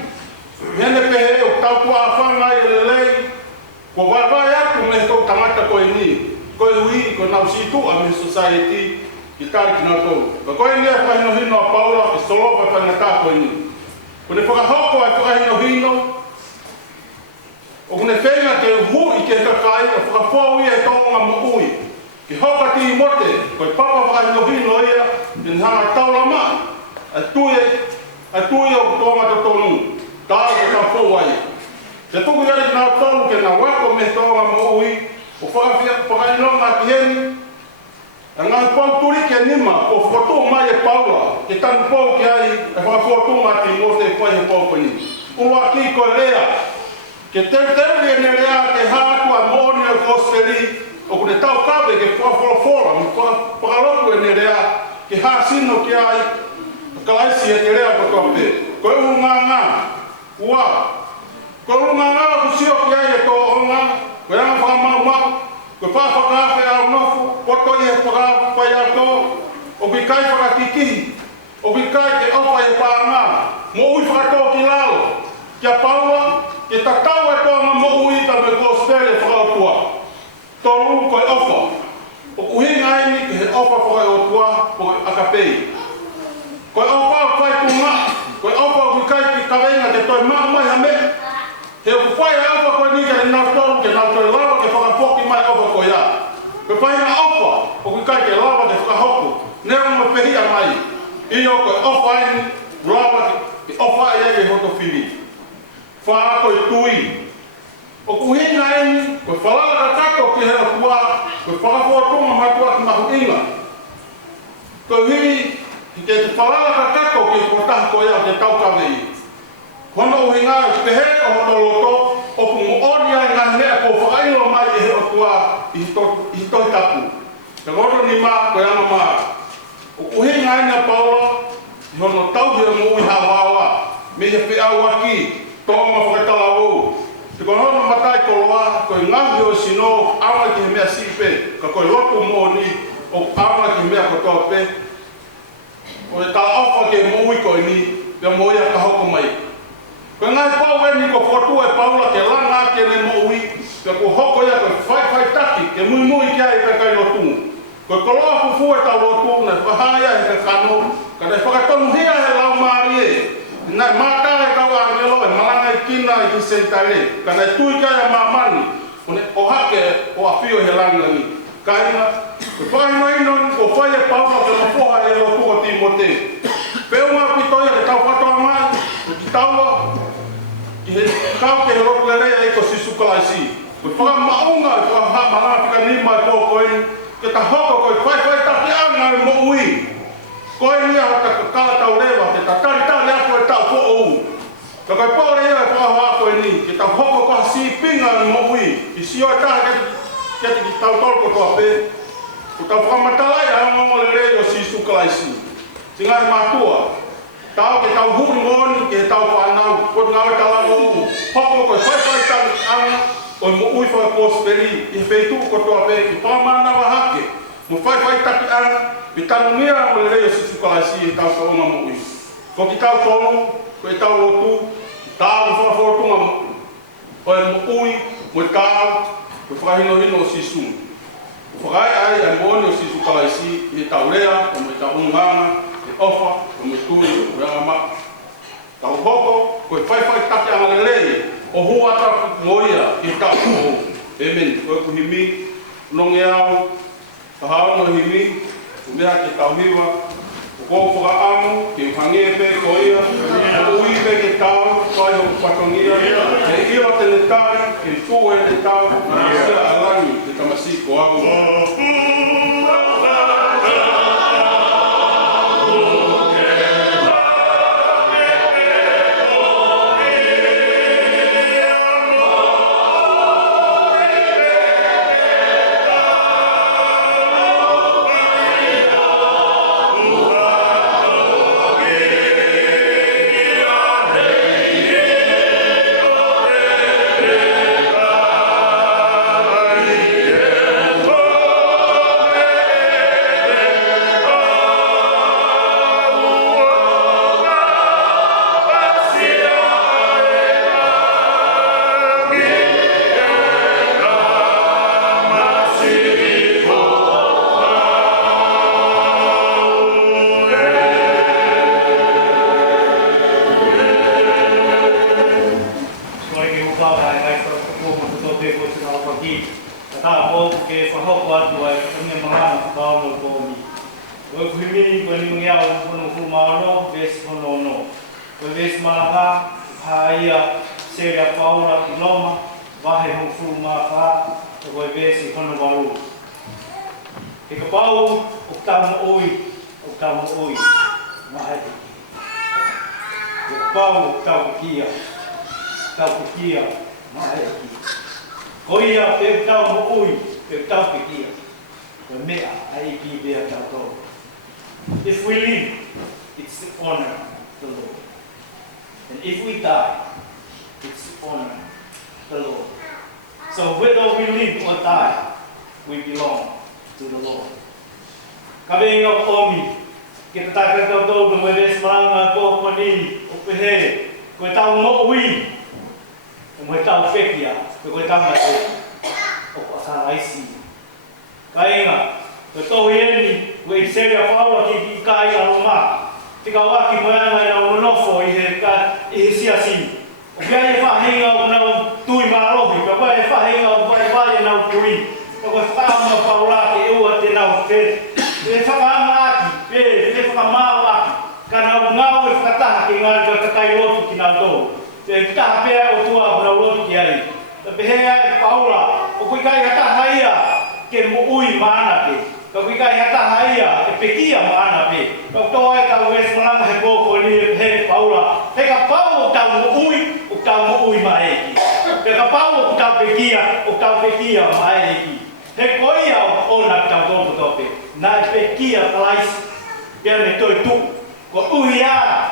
hene pehe o tau tua a whanga i lelei, ko wai aku me tau tangata koe ni, koe hui, koe nau situ a me society, ki tāre tuna o tolu. Ka koe ni a whahinga hino a Paula, e solo pa whainga tā koe ni. Kone whakahoko ai whakahino hino, o kone whenga ke hui ke kakai, ka whakapō ia e tonga mo ui. Ke hoka ti mote, koe papa whakahino hino ia, ke hanga taula ma, a tui o tonga to tonu, tāo ke ka pō ai. Ke tuku iari ki nā tonu ke nā wako me tonga mo ui, o whakahino ngā ki heni, ngā pau turi ke nima o whakatō mai e Paula, ke tanu pau ki ai e whakatō mai te mo te pai e pau pani. Ua ki koe rea, ke te teuri e ne rea ke hātu a mōni o kōsperi, o kune tau kawe ke whakawhora, mi whakaloku e ne rea, ke hāsino ki ai, kalaisi e te rea katoa pe. Koe ngā, ua, koe ngā kusio ki ai e tō onga, koe anga whakamau, koe whakawhakawe au nofu, poto i he whakawhai ato, o ki kai whakatiki, o ki kai ke opa i whaanga, mo ui whakatō ki lalo, kia Paula, ke tatau e tonga mo ui ta me kōspere whakautua. Tōru koe opa, o uhinga aini ke he opa whakautua po akapei. Koe opa o whai tunga, koe opa o ki kai ki kawenga ke toi maa mai hame, he o whai a opa koe ni ke nau toru ke nau toi lawa ke whakapoki mai opa koe ia. Koe whainga opa, o kui kai ke lawa ke whakahoku, nero mo pehia mai. I o koe opa aini, lawa ke opa i ege hoto whiri. Whaa koe tui. O kuhinga aini, koe whalala ka kako ki hea tua, koe whakapotonga matua ki mahu inga. Koe hiri, ki ke te whalala ka kako ki kotaha koe au te taukawe i. Kono uhinga o te he o hoto loto, o kumu ori ai ngā hea ko whakailo mai e he o tua i hitoi tapu. Te roto ni mā koe ama mā. O uhinga aina Paula, i hono tauhia mo ui hawawa, me he pe au aki, tonga whakatala ou. Te koe hono matai koloa, koe ngahi o sino, awa ki he mea sipe, ka koe loto mo ni, o awa ki he mea kotoa pe. O e tā awha ke mo ui koe ni, pia mo ia ka hoko mai. Koe ngai pau e ni ko whatua e Paula ke langa ke ne mo ui, ka ko hoko ia koe whai taki, ke mui kia i kai lotu. Koe koloa fufu e tau lotu, na whahaia i ka kano, ka ne whakatonu hia he lau maari e. Nai mata e tau angelo e malanga i kina i ki sentare, ka ne tui kai a mamani, o hake o awhio he langa ni. Kaina, koe whaino ino o whai e Paula ke mafoha e lotu o Timote. Peunga pitoia e tau whatoa mai, o ki taua, i he kau ke he roku lerea e ko sisu kalaisi. Koe whakamaunga e whakamalanga pika nima e pō koe, ke ta hoko koe whai taki anga e mo ui. Koe nia hata kala tau rewa, ke ta tari ako e tau po ou. Ka koe pōre ia e whakahoa koe ni, ke ta hoko koha si pinga e mo ui. I sio e taha ke te ki tau tolko toa pe. Ko tau whakamatalai a ngongo lerea o sisu kalaisi. Singai mātua. Tau ke tau huri ngoni ke tau whanau, ko ngawe tala ngou. Hoko koe whai tau anga, o mo ui whai kōsperi, i wheitu ko toa pe, i whamana wa hake. Mo whai taki anga, i tanu mea o le reo sisu kalaisi e tau kaonga mo ui. Ko ki tau tonu, ko e tau rotu, tau whawhotunga o e mo ui, mo e tau, ko whakahino hino o sisu. Whakai ai e moni o sisu kalaisi, i tau rea, o mo e tau unganga, ofa, o me tui, o rea ma. Tau hoko, koe whai taki anga lelei, o huata moia i tau o. Amen. Koe kuhimi, nonge au, tahao no himi, o mea ke tau hiwa, o kōwhaka amu, ke hangie pe koia, o ui ke te tau, kai o patongia, e ira tene tari, ke tō e te tau, sia alangi, te tamasiko au. If we live, it's to honor the Lord. And if we die, it's to honor the Lord. So whether we live or die, we belong to the Lord. Kami ngau komi, kita tak kata tahu dengan semangat kau koni, upehe, kau tahu mau win, kau tahu fekia, kau tahu mati, kau asal aisi. Kaya ngah, kau tahu ini, kau iseri apa awak kiki kaya rumah, tika awak kiki mana mana unofo ihe siasi. Ubiaya fahinga unau tui marobi, ubiaya fahinga ubiaya nau tui, ubiaya fahinga paula ke uat nau fe. Dia fakama aki, dia fakama aki. Karena ngau kata kingal kakai lotu kinaldo. Dia kita apa utua berawal kiai. Tapi hea Paula, ukui kai kata haya ke muui mana pe. Kau kai kata haya pekia mana pe. Kau toa kau wes malang hebo koni he Paula. Heka Paula kau muui maeki. Heka Paula kau pekia maeki. He koia ona kau tope. Na pekia kalais biar itu ko uia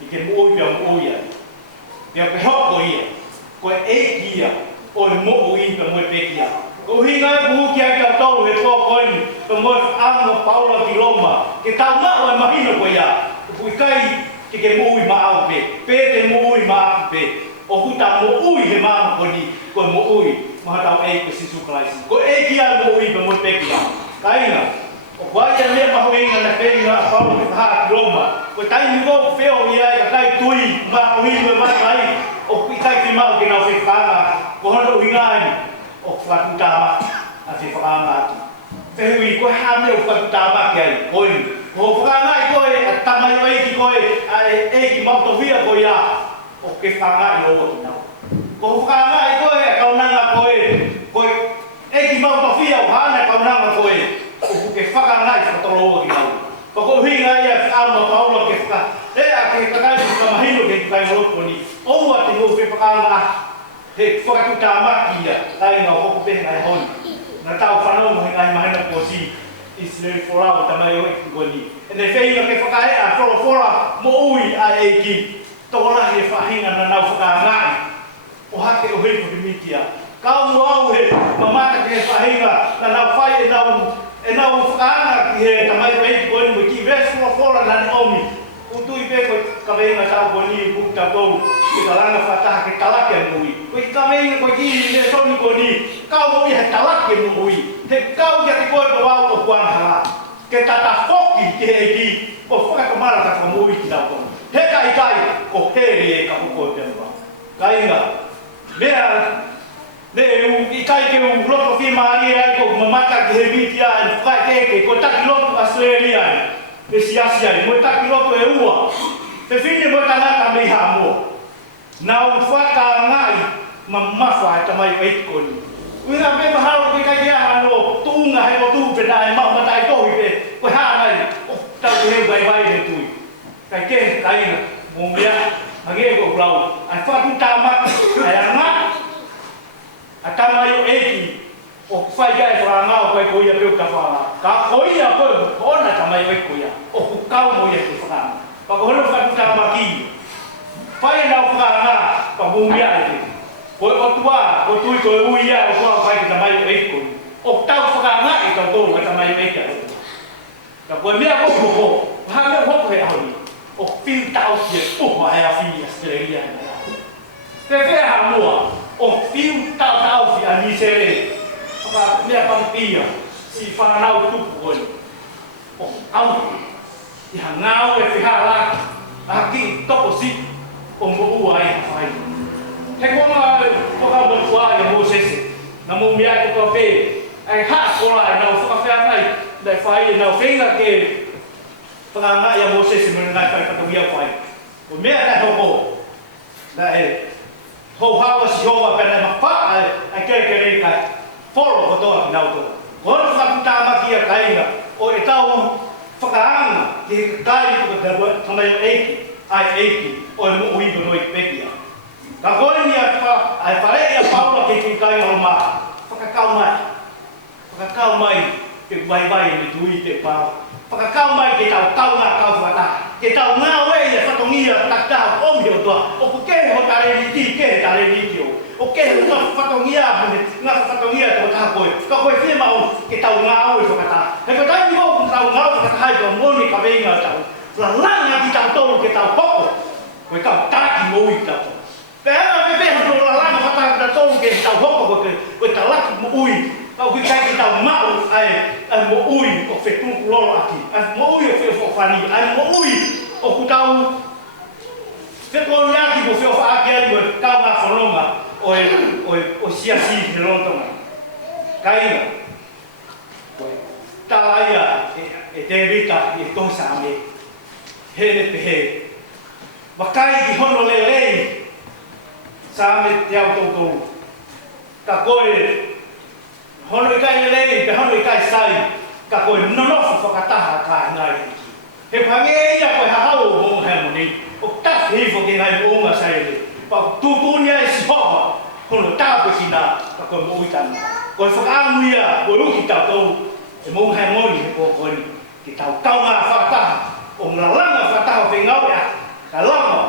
ikan muui dia pehok koia ko ekia o muui pekia ko hinga bu kia ka tau he ko kon mo ang Paula Kiloma kita ma wa mahino koia ku kai ke muui ma au pe te muui ma pe o huta muui he ma koni ko muui ma tau e ko sisu kalais ko ekia muui pekia Kaina, o waya me mahuinga na penga Paulo ha Roma. Ko tai ngo feo ia kai tui ma huinga ma kai. O kai ki mau ki na se fanga. Ko hono uingai. O fatutama a se fanga. Te hui ko ha me o fatutama kai. Ko fanga ko e tamai oi ki ko e ki mau to via ko ia. O ke fanga i lo na. Ko fanga ko e ka nanga ko e ki mau to via o hana ka nanga ko e. O que faga nai fa tolo ki nau. Ko ko hinga ia ama Paulo ke fa. E a ke takai ka mahino ke kai mo koni. O wa te ho fe faga he fa tu ta ma kia. Tai no ko pe nai hon. Na tau fa no mo ngai mahina ko si. Israel fora ta mai o ki koni. E ne fe ia ke faga e a fora mo ui a e ki. To la he fa hinga na nau faga ngai. O ha ke o he ko mitia. Kau mo au he mamata ke fa hinga na nau fai e nau whakaanga ki he tamai pei koni mo ki ves fora na omi. Utui pe ko kawenga sa koni bukta ko ki talanga fataha ke talake mui. Ko kawenga ko ki le soni koni kau mo he talake mui. He kau ya ko ko wa ko kwan ha. Ke tata foki ki he ki ko faka ko mara ka mui ki da ko. He kai ko heri e ka ko temba. Kainga mea ne ikai ke loto fi maria ko mamata ke hebitia en fai ke ko tak loto Australia ke siasia mo tak loto e ua Te fine mo tangata me hamo. Nau whaka ngai mamawha e tamai o eikoni. Uina me mahalo ki kai kia ano tuunga he o tuu penai matai tohi pe koe hāngai o tau he vai vai he tui. Kai ken kaina mo mea hage ko blau. Ai whatu tamak ai anga a tamai o eiki o whai kai whangao kai koia peo ka whanga. Ka koia koe hona tamai o eikoia o kukau mo ia ke whangama. Pako hono whatu tamaki. Whai nau whanga pa mumia e te. Koe o tua, o tui koe ui ia o kua whai ki tamai o eiko. O tau whanga e tau tōru ka tamai o eika. Ka koe mea koko ko, waha mea hoko he ahoni. O whiu tau kia uha e a whiu a Australia. Te whea mua, o whiu tau ki a Nisere. Whaka mea pampia, si whanau tupu koi. O au, i ha ngāo e whiha laki, a ki toko si. O mo ua e hawhai. He konga whakau na kua e Mosese. Na mo mea ke kua pē. Ai haa kola e nau whakawhea mai. Dai whai e nau whenga ke whakanga e a Mosese mene ngai whai patawia whai. O mea tai hoko. Da e hou hawa si hoa pēnei mawha ai kere rei kai. Whoro kotoa ki nau toa. Ko hana whakaputāmaki a kainga. O e tau whakaanga ki kai ko te tamai o eiki. Ai eiki. O e mo uigo noi pekia. Ka kore ni ai whare ia Paula ke ki kai o maa. Whakakau mai. Whakakau mai ke vai ni tui te pao. Whakakau mai ke tau kau ngā kau whata. Ke tau ngā wei e whatongia taktau omi o toa. O ko kehe ho tare ni ti, kehe tare ni ki o. O kehe ngā whatongia mune, ngā whatongia tō taha koe. Ka koe whima o ke tau ngā au e whakata. He ko tai mo ku tau ngā au whakata hai tō moni ka veinga tau. La langa ki tau tōru ke tau hoko. Koe kau tāki mo i tau. Pēhana me peha tō la langa whataka ta tōru ke tau hoko koe tau laki mo ui. Kau ki kai ki tau mau ai mo ui o whetuku lolo aki. Ai mo ui o whewhani. Ai mo ui o ku tau whekoni aki mo whewhaki ai mo kau ngā whanonga o siasi he lontonga. Kainga. Tā ia e te rita i tō sāme. Hele pehe. Wakai ki hono le lei. Sāme te au tōtou. Ka koe hono i kai lei, pe hono i kai sai. Ka koe nonofu whakataha ka ngai. He pange ia koe hahau o hongo hea moni. O tafi hifo ke ngai moonga sai le. Pa tūpūnia e sihoa. Hono tāpe ki nā, ka koe mo uitana. Koe whakaamu ia, koe uki tautou. E mō hea moni he kōkoni. Ki tau kau ngā whakataha. O ngā langa whakataha whengau ea. Ka lama.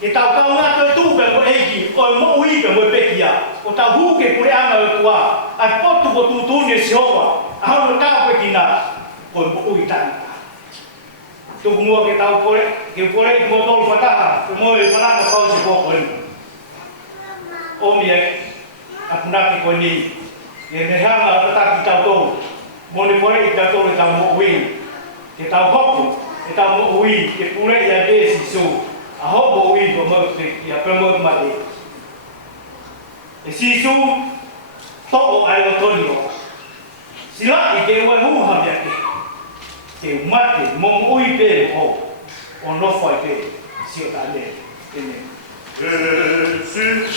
Ki tau kau ngā koe tūpe mo eiki. O mo uipe mo pekia. O tau huke kure anga o tua. Ai potu ko tūtūni e sihoa. A hono tāpe ki nā. Koe mo uitana. Tuku mua ke tau pore. Ke pore ki mo tolu whataha. Ke mo e whanaka kau se kōkoni. Omi e. A punaki koe ni. E me hanga tataki tau tōu. Mone pore i tau tōu e tau mo ui. Ke tau hoku. E tau mo ui. Ke pure i a desi su. A hopo ui ko mo i a premo mate. E sisu. Toko ai o toni o. Sila i ke ue huha mea ke. Ke umate mong ui pere ho. O nofai pe. Sio ta ne. Ene. Jesus,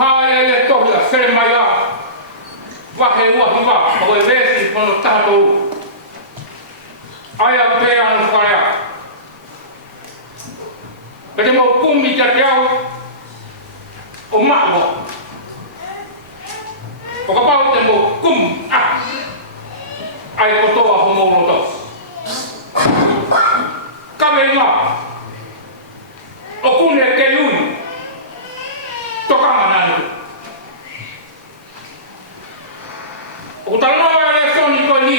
Hae e tohia sere mai a. Wahe ua hiwa, o e vesi kono tato. Ai au te anu wharea. Pete mo kumi kia te au, o maua. O ka pau te mo kum, ai kotoa homo roto. Kawe ngā, o kune ke ui, tokanga nanu. O taloa e soni koe ni,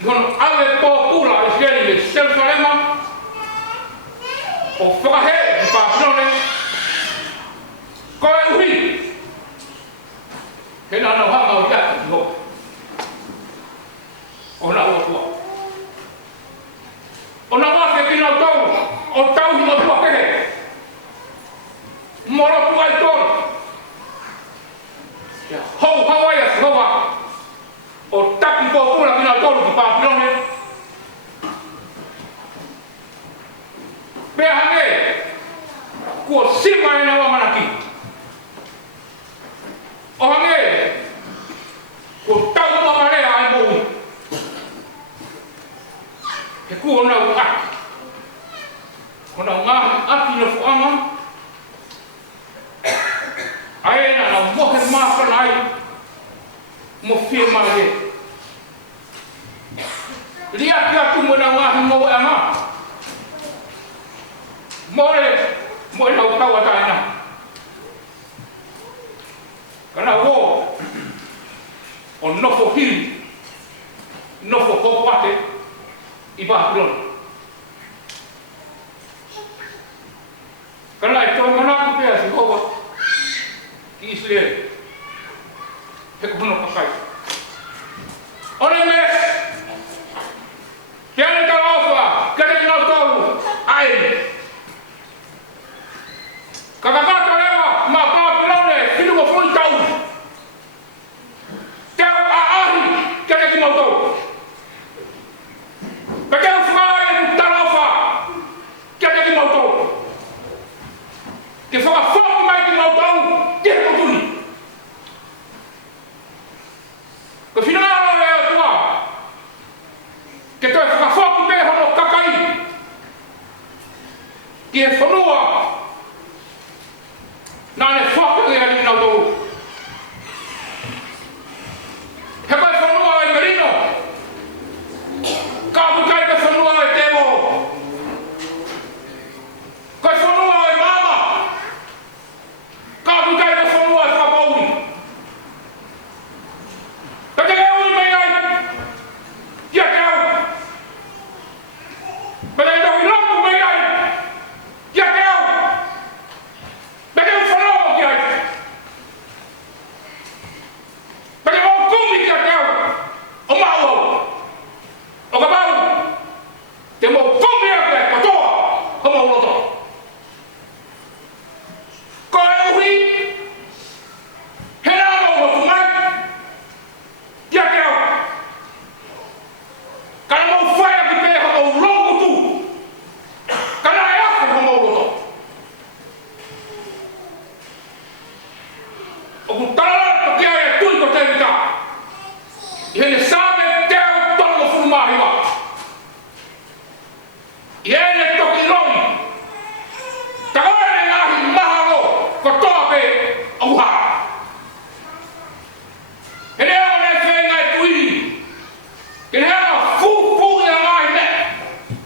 i kono awe tō pura i seri le selfarema, o whakahe i pāpinone, koe ui, he nana o hanga o iata i ho. O na ua tua. O na wake pina o tau, o tau hi o tua kehe. Moro tua i tōru. Hau Hawaii a sihoa, o taki pōpura pina o tōru ki pāpinone. Pea hange, kua sima e na wamanaki. O hange, kua tau mamarea ai mōi. He kua nau aki. Kona ngahi aki na fuanga. Aena na mohe mākana ai. Mo whia mahe. Ria ki atu mo na ngahi mo e anga. Mo e nau taua taina. Kana ho. O nofo hiri. Nofo kopate. I Babylon. Kana e toi manaki pēa si hoa ki Israel. He kuhono pakai. Ore me, te ane ta laufua, kere ki nau tau, ai. Kakakata rewa, ma Babylone, hinu mo fui tau. Teo a ahi, kere ki nau tau. Pekeu whae ku tarawha, kia te ki mautau. Ke whakawhaka mai ki mautau, te he kutuni. Ko whinara rea tua, ke toi whakawhaka me hono kakai. Ki he whanua, nāne whakawhaka ki mautau. He kai whanua e merino, ka bukai ka whanua e te mo. Ka whanua e mama. Ka bukai ka whanua e whapauri. Ka te keu i mei ai. Kia keu. Ka te keu i lampu mei ai. Kia keu. Ka te keu whanua ki ai. Ka te keu kumi kia keu. O mau. O ka pau, te mo kumi a koe katoa, ho mo roto. Ko e uhi, he nā mo roto mai, kia te au. Kana mo whaia ki te ho mo rongo tu, kana e ako ho mo roto. O ku tarara to kia e tui ko te wika, i hene sāme te au tono furu mahiwa. I ene toki roi, ta oere ngahi maharo, ko toa pe auha. He nea o ne whenga e tuiri, ke nea o fu i a ngahi me,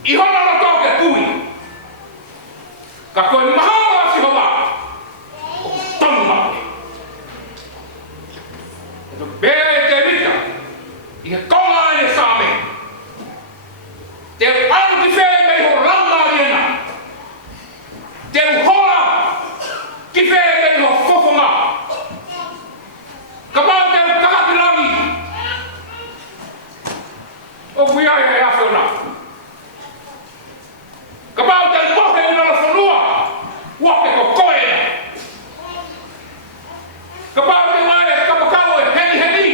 i hona na toke tui. Ka koe maharo a sihowa, o tonu mahi. E to bea e te vita, i he konga e sāme. Te anu ki whee mei ho ranga riena. Te uhora ki whee mei ho fofonga. Ka pao te kakatirangi. O kuiai e awhena. Ka pao te mohe unara whanua. Wake ko koena. Ka pao te wae kapakao e heni heni.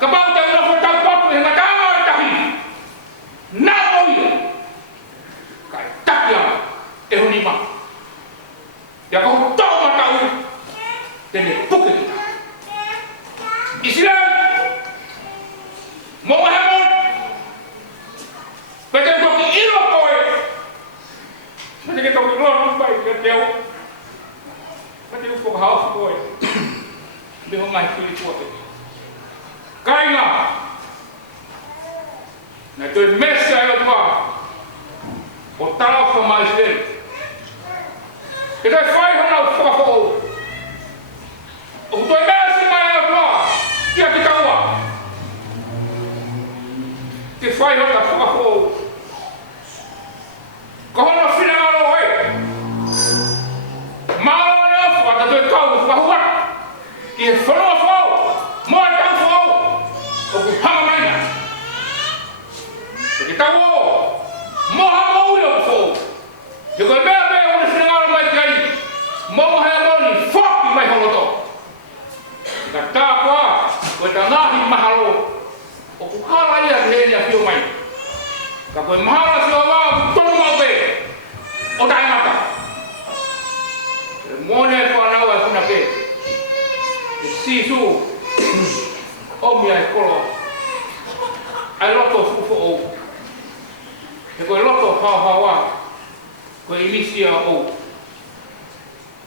Ka pao te unafo tau patu e ngatawa e tahi. Nā moia, kai takia e honi ma. Ia kau tau Mo hamon. Pwede ko ilo ko eh. Pwede kita ko klon ba ikateo. Pwede ko house ko eh. Hindi mo mahikili ko eh. Kaya nga. Na ito'y mesa ayo pa. O taraw sa mais din. Ito'y fay ho na upa ko. O ito'y mesa ayo pa. Kaya kita ko. Ito'y fay ho na upa ko. Kahon na sinangalo eh. Malo na upa. Ito'y tao upa huwag. Kaya follow us all. More than follow. O kung hamamay na. Kita wo. Moha mau yo fo. Yo ko be be o sinangalo mai kai. Mo ha mo ni fuck mai holoto. Kata apa? Ko tanah mahalo. O ku kala ya le ya fio mai. Ka ko mahalo si wa tolu mau be. O dai mata. Mo ne ko na wa kuna ke. Si su. O mi ai kolo. Ai loto su fo o. E koe loto hawa koe imisia o.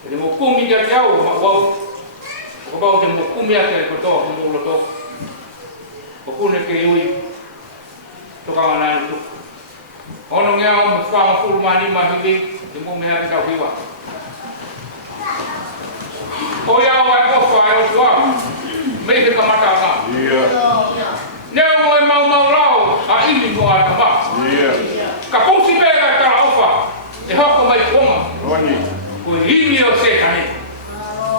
E mo kumi kia kia o ma wau. O bau te mo kumi ake ko to mo loto. O kune ke iui. Toka ngana ni tu. Ono ngea o mo whanga furu mani mahiki. Te mo meha ki tau hiwa. O ia o ai kofa ai o tua. Mei te kamata nga. Nea o e mau rao. A imi mo a tamba. Ka pousi pega ka alfa e hoko mai konga Roni. ko himi o se kane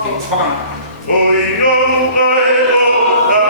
ke whakanga Oi no ai o ta.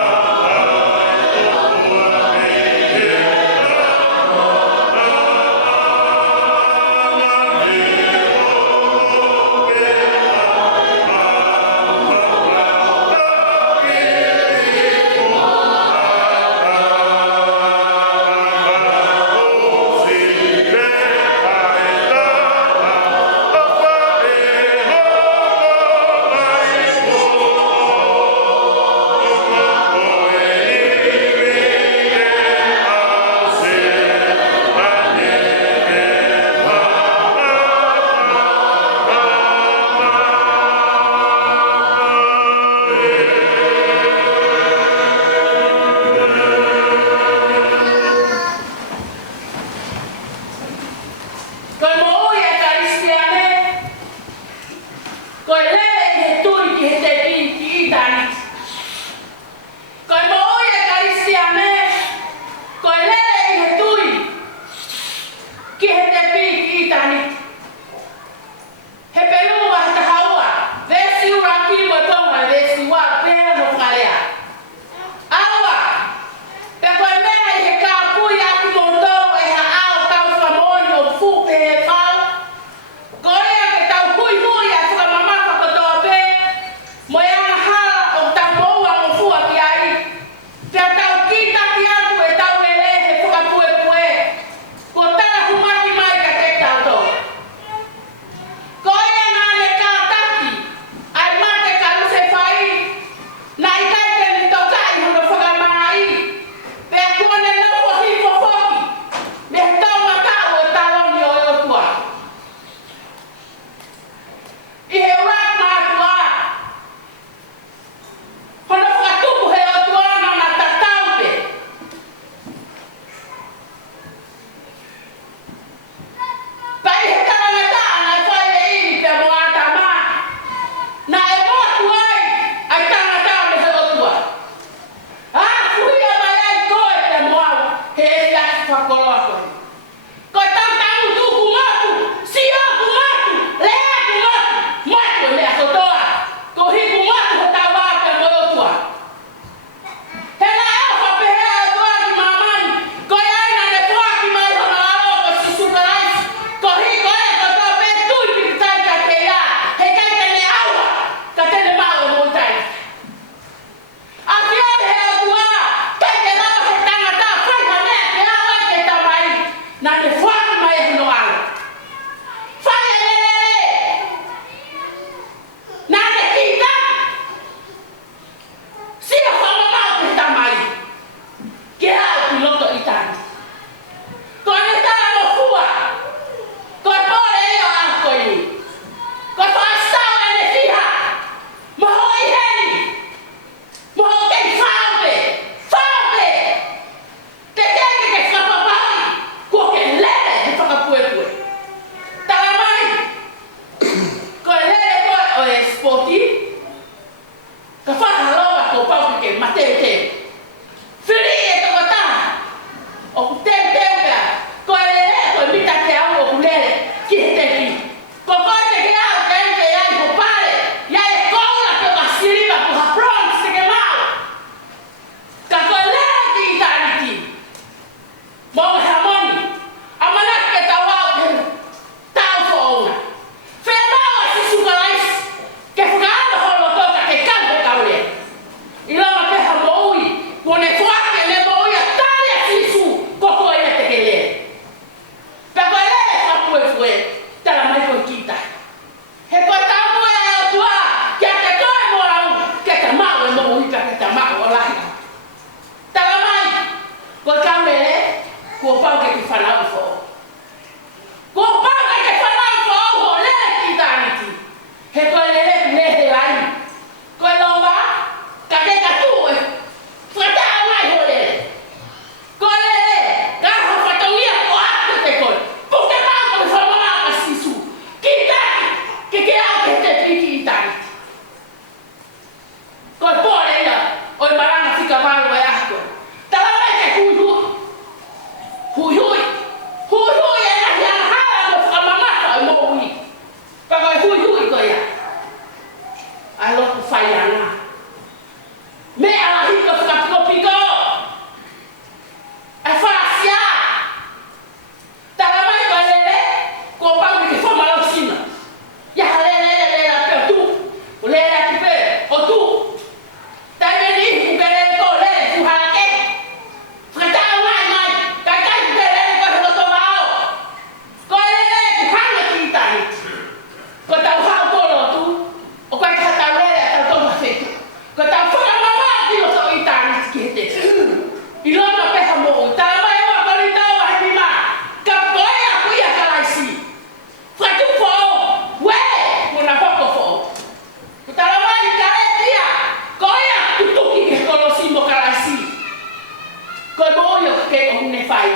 koe mo yo ke o ne fai.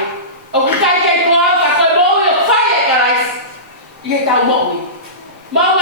O kai kai ko ka koe mo yo fai e karais. Ie tau mo. Mau